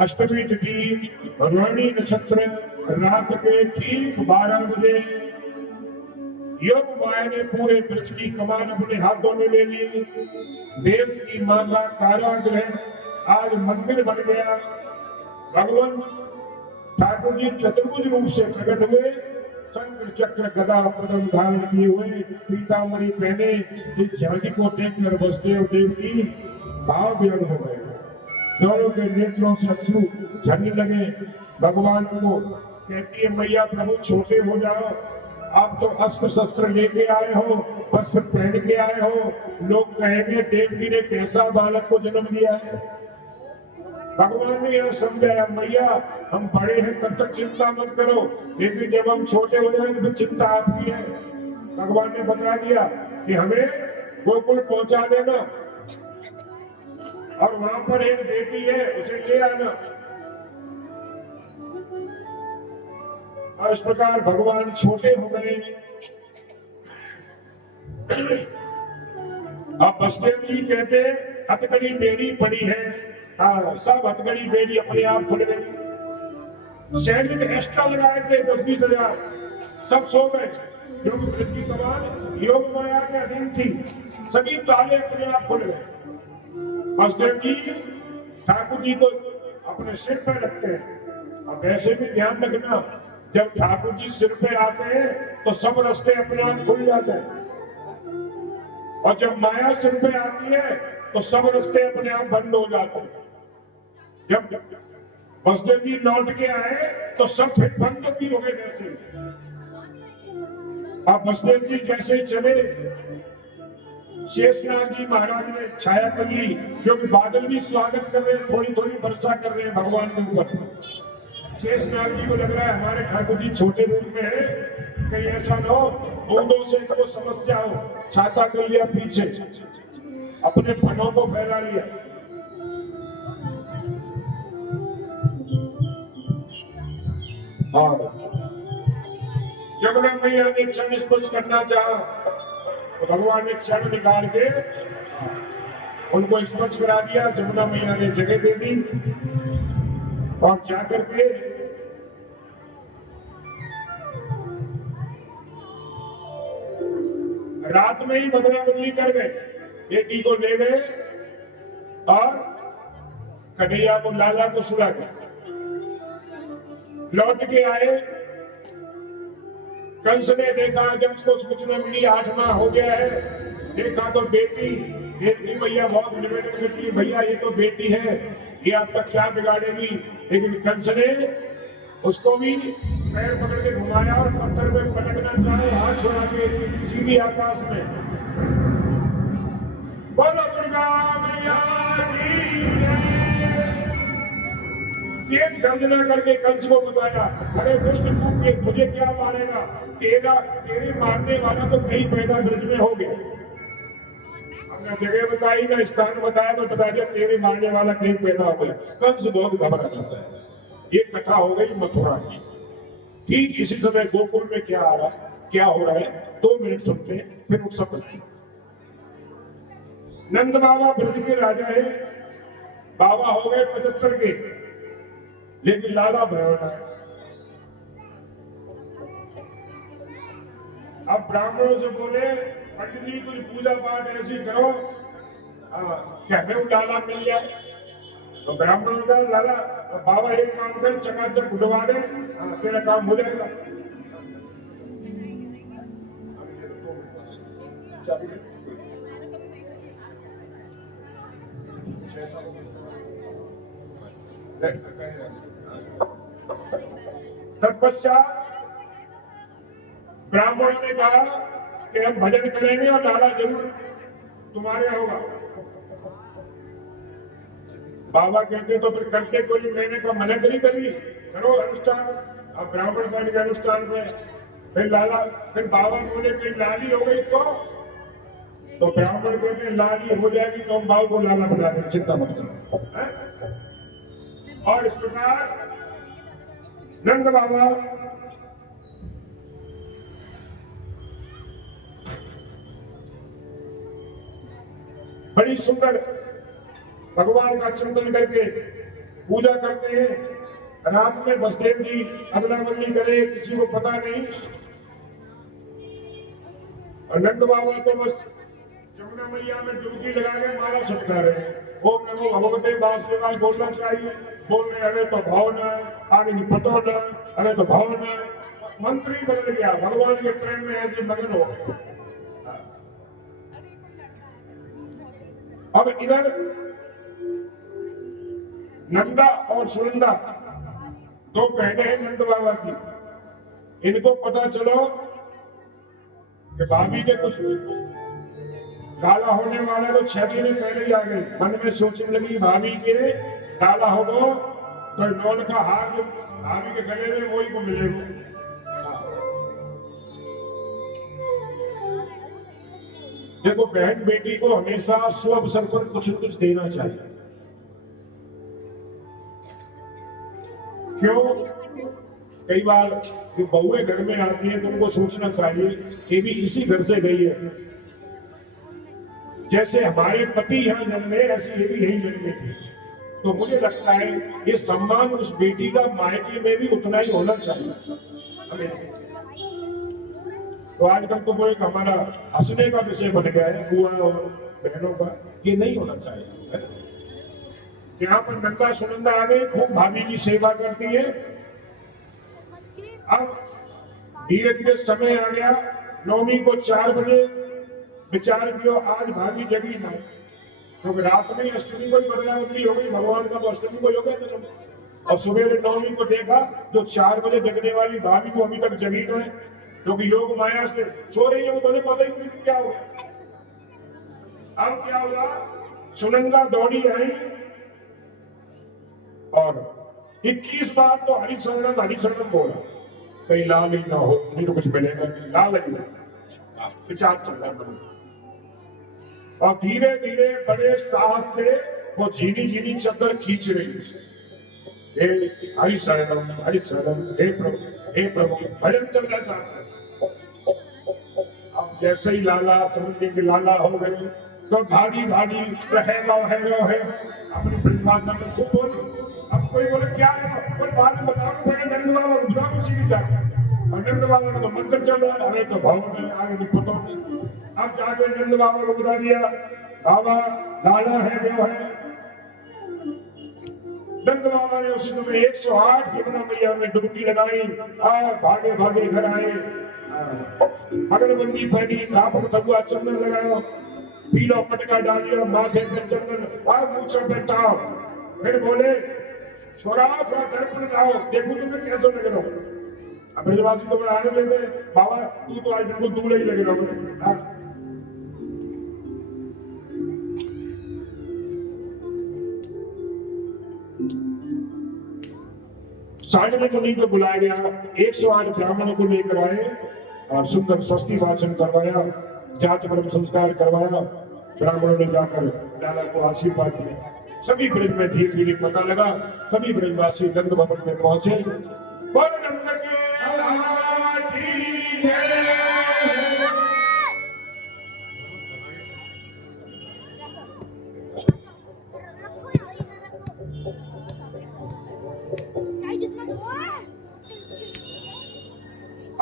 अष्टमी तिथि, रोहिणी नक्षत्र, रात के ठीक 12 बजे योग माया ने पूरे ब्रज की कमान अपने हाथों में ले ली। देव की मां का कारागृह आज मंदिर बन गया। भगवान ठाकुर जी चतुर्भुज रूप से प्रकट हुए, शंख चक्र गदा पद्म धारण किए हुए, पीताम्बरी पहने। इस झांकी को देखकर वसुदेव देव की भाव व्यक्त हो गए। दोनों के नेत्रों से अश्रु झरने लगे। भगवान को कहती है मैया प्रभु छोटे हो जाओ, आप तो अस्त्र शस्त्र लेके आए हो, वस्त्र पहन के आए हो, लोग कहेंगे देवकी ने कैसा बालक को जन्म दिया है। भगवान ने यह समझाया मैया हम बड़े हैं तब तक चिंता मत करो, लेकिन जब हम छोटे हो जाएंगे तो चिंता आपकी है। भगवान ने बता दिया कि हमें गोकुल पहुंचा देना, और वहां पर एक बेटी है, उसे ले आना। और इस प्रकार भगवान छोटे हो गए। अब वसुदेव जी कहते हथकड़ी बेड़ी पड़ी है। हाँ, सब हथकड़ी बेड़ी अपने आप खुल गई। सैनिक एक्स्ट्रा लगाए थे 10-20 हजार, सब सो गए क्योंकि ब्रज की कमान योग माया के अधीन थी। सभी ताले अपने आप खुल गए। वसुदेव जी ठाकुर जी को अपने सिर पर रखते हैं। अब वैसे भी ध्यान रखना, जब ठाकुर जी सिर पे आते हैं तो सब रास्ते अपने आप खुल जाते हैं, और जब माया सिर पे आती है तो सब रास्ते अपने आप बंद हो जाते हैं। जब वसुदेव जी लौट के आए तो सब फिर बंद भी हो गए। जैसे अब वसुदेव जी जैसे चले, शेषनाग जी महाराज ने छाया कर ली, क्योंकि बादल भी स्वागत कर रहे हैं, थोड़ी थोड़ी वर्षा कर रहे हैं भगवान के ऊपर। शेषनाग जी को लग रहा है हमारे ठाकुर जी छोटे रूप में है, कहीं ऐसा न हो बूंदों से को समस्या हो। छाता कर लिया पीछे, अपने फनों को फैला लिया। और यमुना मैया ने क्षण स्पर्श करना चाहा तो भगवान ने क्षण निकाल के उनको स्पर्श करा दिया। यमुना मैया ने जगह दे दी और जाकर के रात में ही बदला बदली कर गए। बेटी को ले गए और कन्हैया को, लाला को सुला गया। लौट के आए, कंस ने देखा, जब उसको सूचना मिली 8 माह हो गया है, देखा तो बेटी मैया बहुत निवेदन करती है, भैया ये तो बेटी है, ये आपका क्या बिगाड़ेगी। लेकिन कंस ने उसको भी पैर पकड़ के घुमाया और पत्थर पे पटकना चाहे, हाथ छोड़ा के सीधी आकाश में। बोलो दुर्गा मैया की जय। तेज गर्जना करके कंस को बताया, अरे दुष्ट छूट, मुझे क्या मारेगा, तेरे मारने वाला तो कहीं पैदा ब्रज में हो गया। हमने जगह बताई ना, स्थान बताया तो बता दिया तेरे मारने वाला कहीं पैदा हो गया। कंस बहुत घबरा जाता है। ये कथा हो गई मथुरा की। ठीक इसी समय गोकुल में क्या आ रहा है, क्या हो रहा है, 2 मिनट सुनते हैं फिर उठ सकते। नंद बाबा ब्रज के राजा है, बाबा हो गए 75 के, लेकिन लाला भयौना है। अब ब्राह्मणों से बोले, पंडित जी कोई पूजा पाठ ऐसी करो क्या हमें लाला मिल जाए। तो ब्राह्मणों का लाला, तो बाबा एक काम कर, चकाचक उठवा दे, तेरा काम हो जाएगा। तत्पश्चात ब्राह्मणों ने कहा कि हम भजन करेंगे और लाला जरूर तुम्हारे होगा। बाबा कहते तो फिर करते कोई, मैंने कहा मना करी करो अनुष्ठान। अब ब्राह्मण बन गए अनुष्ठान में, फिर लाला, फिर बाबा बोले कि लाली हो गई तो ब्राह्मण कहते लाली हो जाएगी तो हम बाबू को लाला बना दें, चिंता मत करो। और इस प्रकार नंद बाबा बड़ी सुंदर भगवान का चिंतन करके पूजा करते हैं। रात में वसुदेव जी अदला बदली करे, किसी को पता नहीं। और नंद बाबा तो बस यमुना मैया में डुबकी लगा के माला छटका रहे। ओम नमो भगवते वासुदेवाय बोलना चाहिए, बोल रहे अरे तो भाव न, आगे की पतो न, अरे तो भाव न। मंत्र ही बदल गया, भगवान के प्रेम में ऐसे मगन हो गए। अब इधर नंदा और सुनंदा 2 बहनें हैं नंद बाबा की। इनको पता चलो कि भाभी के कुछ लाला होने वाला तो 6 महीने पहले ही आ गई। मन में सोचने लगी भाभी के लाला हो तो नौल का हार जो भाभी के गले में वही को मिलेगा। देखो बहन बेटी को हमेशा शुभ अवसर पर कुछ न कुछ देना चाहिए। क्यों? कई बार जो बहुएं घर में आती है तो उनको सोचना चाहिए कि भी इसी घर से गई है। जैसे हमारे पति यहाँ जन्मे ऐसे ये भी यही जन्मे थे। तो मुझे लगता है ये सम्मान उस बेटी का मायके में भी उतना ही होना चाहिए हमें। तो आजकल तो वो एक हमारा हंसने का विषय बन गया है बुआ और बहनों का, ये नहीं होना चाहिए। यहाँ पर नंदा सुनंदा आ गई, खूब भाभी की सेवा करती है। अब धीरे धीरे समय आ गया, नौमी को 4 बजे विचार किया आज भाभी जगी ना, क्योंकि रात में अष्टमी को ही बदलावली हो गई, भगवान का तो अष्टमी को ही हो गया जन्म। और सुबह नौमी को देखा जो 4 बजे जगने वाली भाभी को अभी तक जगी ना है, क्योंकि योग माया से सो रही है, वो तो पता ही नहीं क्या हुआ। अब क्या हुआ, सुनंदा दौड़ी आई और 21 बार तो हरिशरणम बोला, कहीं लाल ही ना हो, नहीं तो कुछ मिलेगा नहीं, लाल ही ना, विचार चल रहा है। और धीरे धीरे बड़े साहस से वो झीनी झीनी चद्दर खींच रही, हे हरिशरणम, हे प्रभु भजन चलना चाहता है। अब जैसे ही लाला समझने के लाला हो गए तो भागी भागी है अपनी ब्रजभाषा में खूब बोली। अब कोई बोले क्या है, कोई बात बताओ, कोई नंद बाबा रुद्रा को सीधी जाए, और नंद बाबा का तो मंत्र चल रहा है, अरे तो भाव में आगे नहीं पता। अब जाके नंद बाबा को बुला दिया, बाबा लाला है देव है। नंद बाबा ने उसी समय 108 यमुना मैया में डुबकी लगाई, भागे भागे घर आए, अगरबत्ती पहनी, थापड़ थगुआ चंदन लगाया, पीला पटका डालिया माथे पे चंदन, मूछों पे ताव। फिर बोले छोरा थोड़ा दर्पण लाओ, देखो तुम्हें कैसे लग रहा हो। अब ब्रजवासी तो आने लगे, बाबा तू तो आज बिल्कुल दूल्हे ही लग रहा हो। साढ़े को नहीं तो बुलाया गया, 108 ब्राह्मणों को लेकर आए और सुंदर स्वस्ति वाचन करवाया, जात ब्रह्म संस्कार करवाया। ब्राह्मणों ने जाकर लाला को आशीर्वाद दिया। सभी ब्रज में धीरे धीरे पता लगा, सभी ब्रजवासी नंद भवन में पहुंचे। बोल नंद की जय।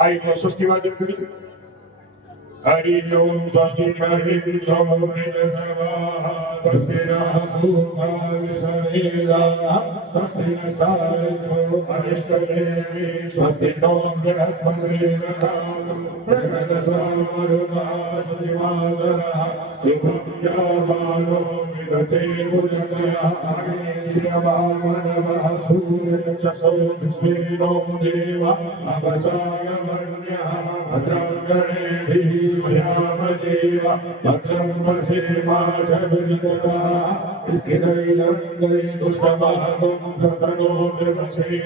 आई स्वस्ति वाचन करी। हरि ओम स्वस्ति स्वस्ति भूता स्वस्ति स्वस्ति नो बृहस्पति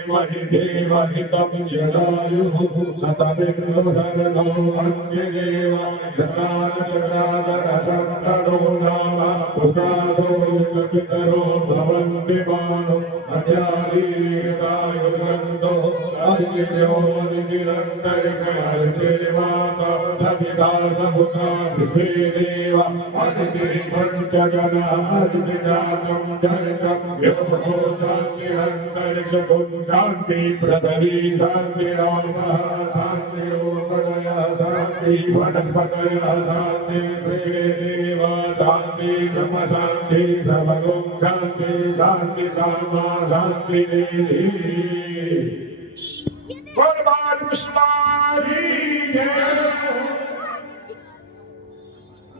शांति पृथ्वी शांति शांति शांति वनस्पतय शांति देव शांति ब्रह्म शांति सर्वगुण शांति शांति सामा शांति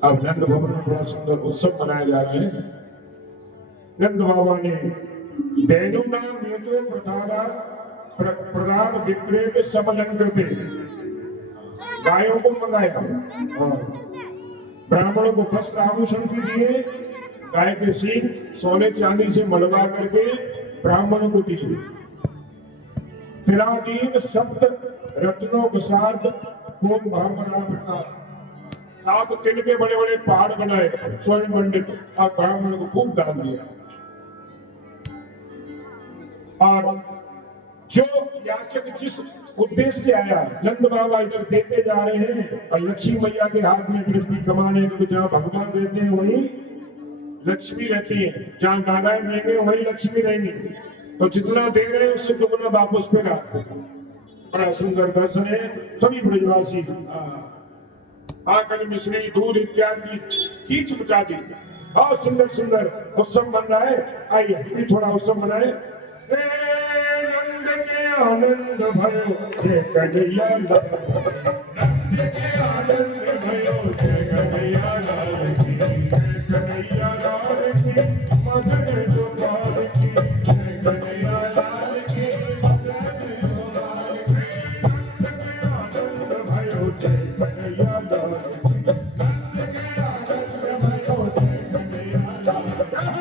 अब नंद भवन में बड़ा सुंदर उत्सव मनाया जा रहा है। नंद बाबा ने दैनुना मेतो प्रदान विक्रय समलन करते गायों को मंगाया, ब्राह्मणों को वस्त्र आभूषण भी दिए, गाय के सींग सोने चांदी से मलवा करके ब्राह्मणों को दिए। फिरादीन सप्त रत्नों के साथ खूब ब्राह्मण 7 तिल के बड़े बड़े पहाड़ बनाए, स्वर्ण मंडित, और ब्राह्मणों को खूब दान दिया। और जो याचक जिस उद्देश्य से आया, नंद बाबा इधर देते जा रहे हैं और लक्ष्मी मैया के हाथ में पृथ्वी कमाने को जहाँ भगवान देते हैं वहीं लक्ष्मी रहती है, जहाँ नारायण रहेंगे वहीं लक्ष्मी रहेंगी। तो जितना दे रहे हैं उससे दुगना वापस पे रहा। बड़ा सुंदर दर्शन है। सभी ब्रजवासी आकर मिश्री दूध इत्यादि खींच बचा दी। बहुत सुंदर सुंदर उत्सव बन रहा है। आइए भी थोड़ा उत्सव बनाए। नंद के आनंद भयो जय कन्हैया लाल, नंद के आनंद भयो जय कन्हैया लाल की, जय कन्हैया लाल की मदन गोपाल की, जय कन्हैया लाल की मदन गोपाल की, नंद के आनंद भयो जय कन्हैया लाल की, नंद के आनंद भयो जय कन्हैया लाल की।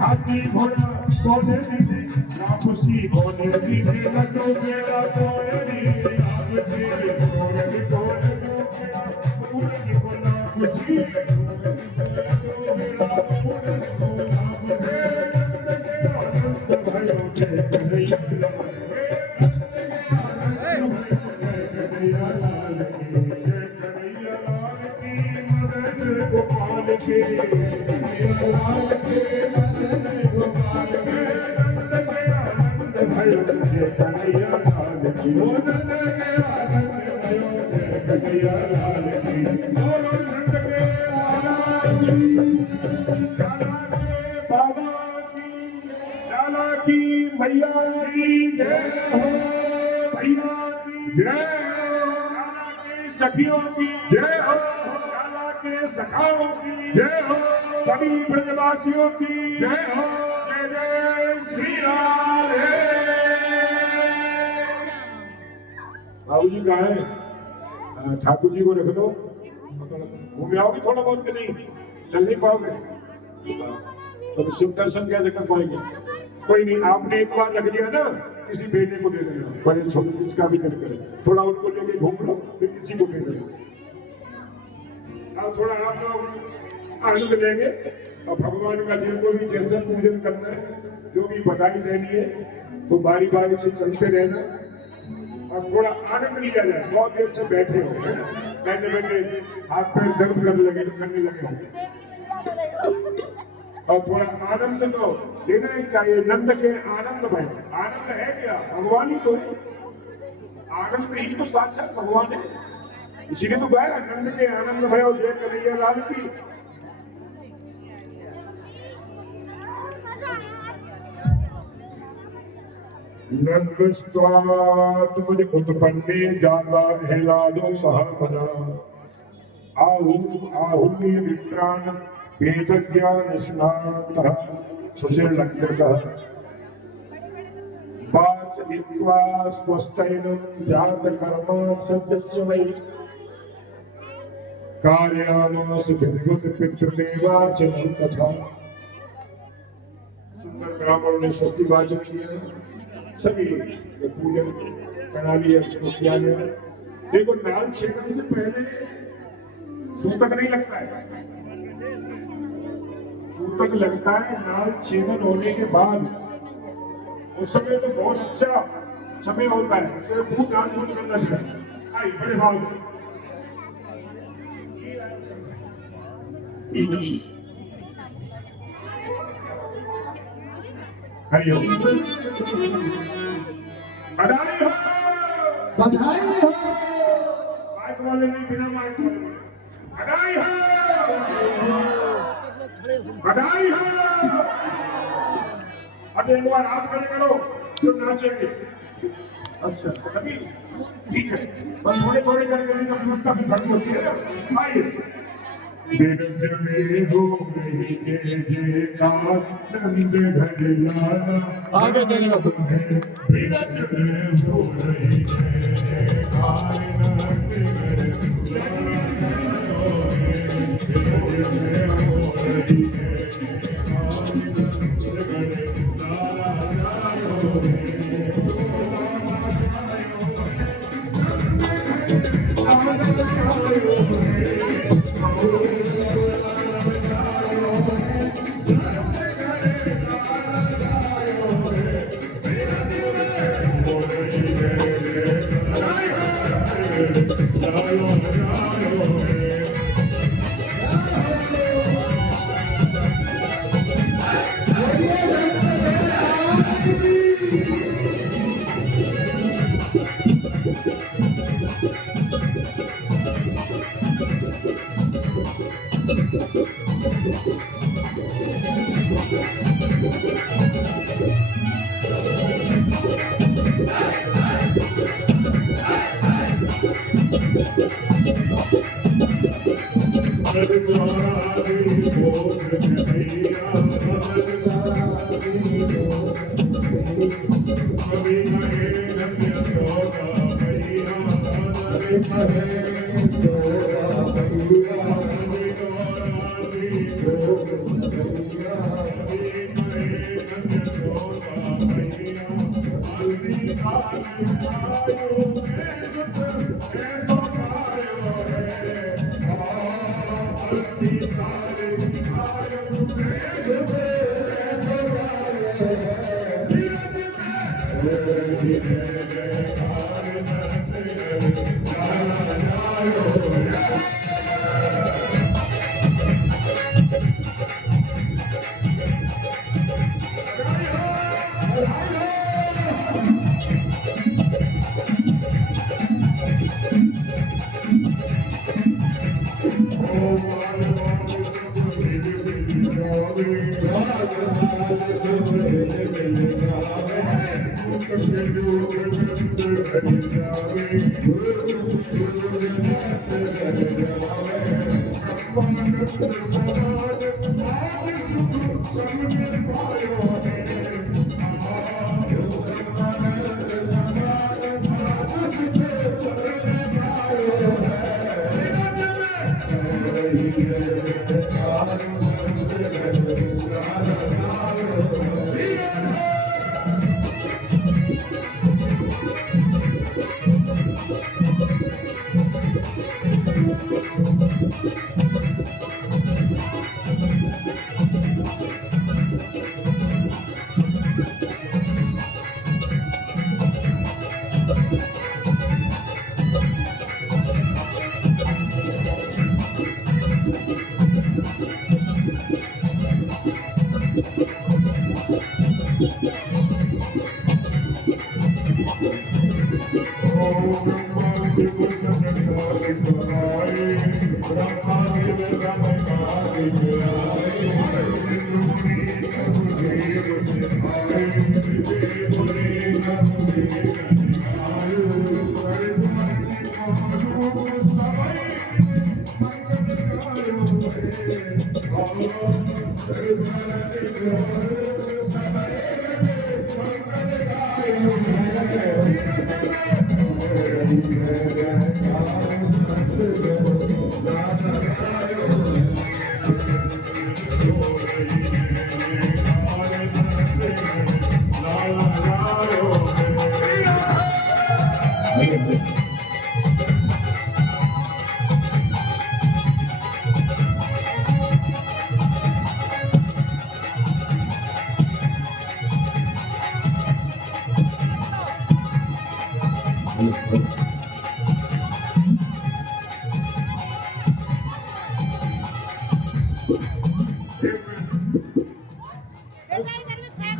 हाथी घोड़ा सोने दीदी राक्षसी घोड़े दीदी लगो बेड़ा कोयरी राक्षसी घोड़े घोड़े पूरी बोला खुशी बेड़ा पूरी बोला भयो जय कन्हैया लाल की, जय कन्हैया लाल की मदन गोपाल की, कन्हैया लाल की मदन गोपाल की, नंद के आनंद भयो जय कन्हैया लाल की, ओ नंद के आनंद भयो जय कन्हैया लाल की, बोलो नंद के आनंद लाला के बाबा की, लाला की मैया की जय हो, भैया की जय हो, लाला के सखियों की जय हो, लाला के सखाओं की जय हो, सभी ब्रजवासियों की जय हो। जय जय श्री राधे। बाबू जी कहाँ है? ठाकुर जी को रख दो। घूम आओगे थोड़ा बहुत कि नहीं? चल नहीं पाओगे तो शिव दर्शन कैसे कर पाएंगे? कोई नहीं, आपने एक बार रख लिया ना, किसी बेटे को दे देना, बड़े छोटे जिसका भी कर करे, थोड़ा उनको लेके घूम लो, फिर किसी को दे देना। अब थोड़ा आप लोग आनंद लेंगे और भगवान का जिनको भी जैसा पूजन करना है, जो भी बधाई देनी है, तो बारी बारी से चलते रहना और थोड़ा आनंद लिया जाए। बहुत देर से बैठे हो, बैठे बैठे हाथ पैर दर्द करने लगे और थोड़ा आनंद तो लेना ही चाहिए। नंद के आनंद भाई, आनंद है क्या? भगवान ही तो है, आनंद ही तो साक्षात भगवान है। इसीलिए तो गाया नंद के आनंद भयो जय कन्हैया लाल की। नंदस्त्वात् मुझे उत्पन्ने जाता हेलादो महामना आहुल्य वित्रान वेद ज्ञान स्नातः सुशीलकृतः वाच इत्वा स्वस्तैनं जात कर्म सत्यस्य वै कार्यानोस विद्युत पितृदेवाचनं तथा। सुंदर ब्राह्मणों ने स्वस्ति वाचन किया, सभी ये पूजन करा लिया, उसको किया गया। देखो नाल छेदने से पहले सूतक नहीं लगता है, तक लगता है लाल छेदन होने के बाद, उस समय तो बहुत अच्छा समय होता है, उससे खूब दान पुण्य करना चाहिए। आई बड़े भाव से। हरिओम। बधाई हो, बधाई हो। माइक वाले नहीं, बिना माइक वाले। बधाई हो, बधाई हो। अब एक बार हाथ खड़े करो जो नाचेंगे। अच्छा अभी ठीक है, बस थोड़े थोड़े करके नहीं तो व्यवस्था भी खड़ी होती है ना। आइए। बिरज में हो रही जय जयकार, नंद घर लाला आगे चलिए। बिरज में हो रही जय जयकार, नंद घर बिरज में हो रही जय जयकार, नंद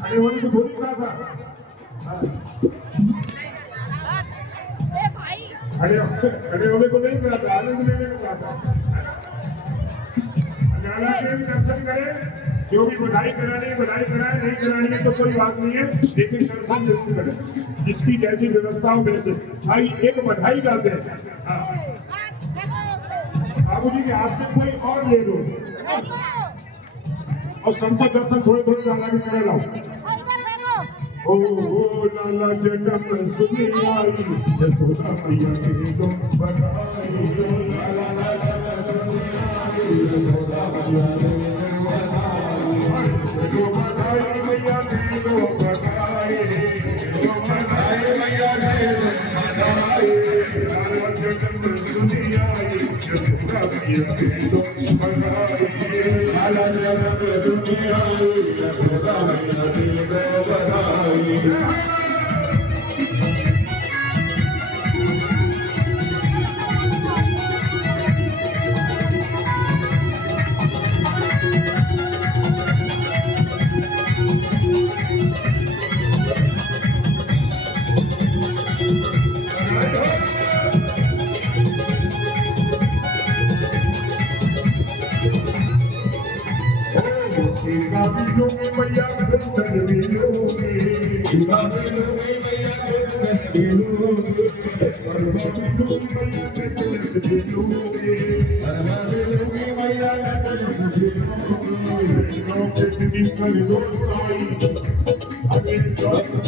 अरे वो तो बोल रहा था अरे अरे वो को नहीं मिला था आनंद लेने को कहा था नाला के भी दर्शन करें जो भी बधाई कराए नहीं करानी तो कोई बात नहीं है लेकिन दर्शन जरूर करें जिसकी जैसी व्यवस्था हो वैसे भाई एक बधाई गाते हैं बाबू जी के हाथ से कोई और ले लो और संपत दर्शन थोड़े थोड़े लाला भी करा लाओ ओ लाला जन्म सुनी आई यशोदा मैया के तुम बधाई लाला यशोदा मैया के तुम बधाई मैया के तुम बधाई मैया के बधाई लाला जन्म सुनी आई यशोदा मैया के तुम बधाई लाला जन्म सुनी आई यशोदा मैया के तुम बधाई मैया दर्शन मिलोगे मैया दर्शन मिलोगे मैया दर्शन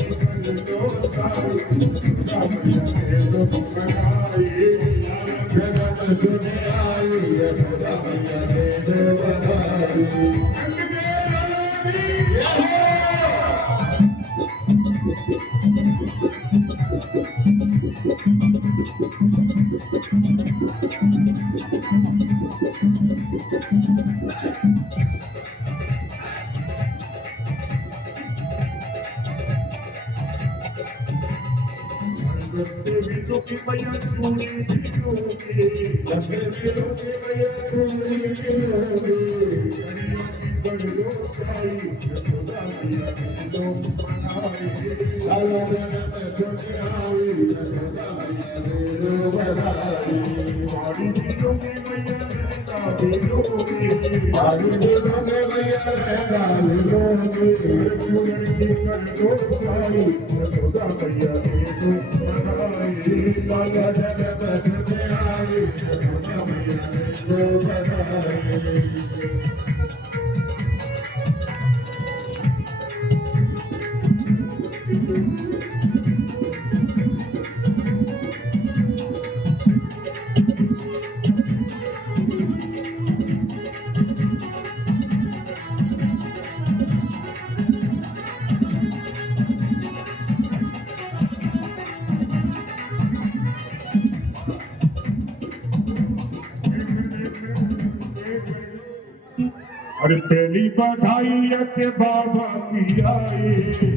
अरे पहली बधाई के बाबा की आई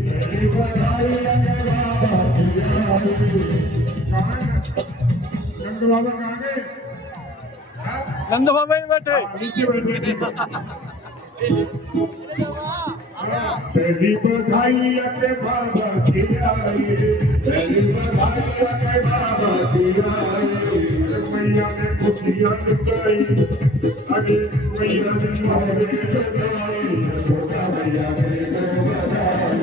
पहली बधाई के बाबा की आई नंद बाबा कहाँ गए नंद बाबा ही बैठे नीचे बैठे पहली बधाई के बाबा की आई पहली बधाई के बाबा की आई मैया ने खुशियाँ लुटाई अरे मैया ने लुटाई छोटा मैया ने बधाई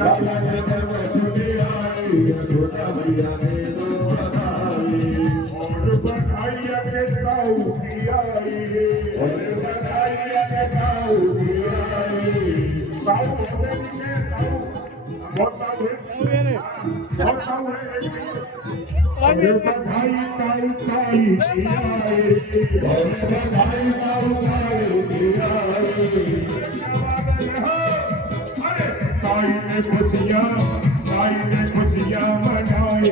लाला ने खुशी आई छोटा मैया ने बधाई और बधाई के ताऊ की आई और बधाई के ताऊ की आई ताऊ बहुत साल है बहुत साल है अरे बधाई ताऊ ताई की आई और बधाई ताऊ ताई की आई अरे ताई ने खुशियाँ मनाई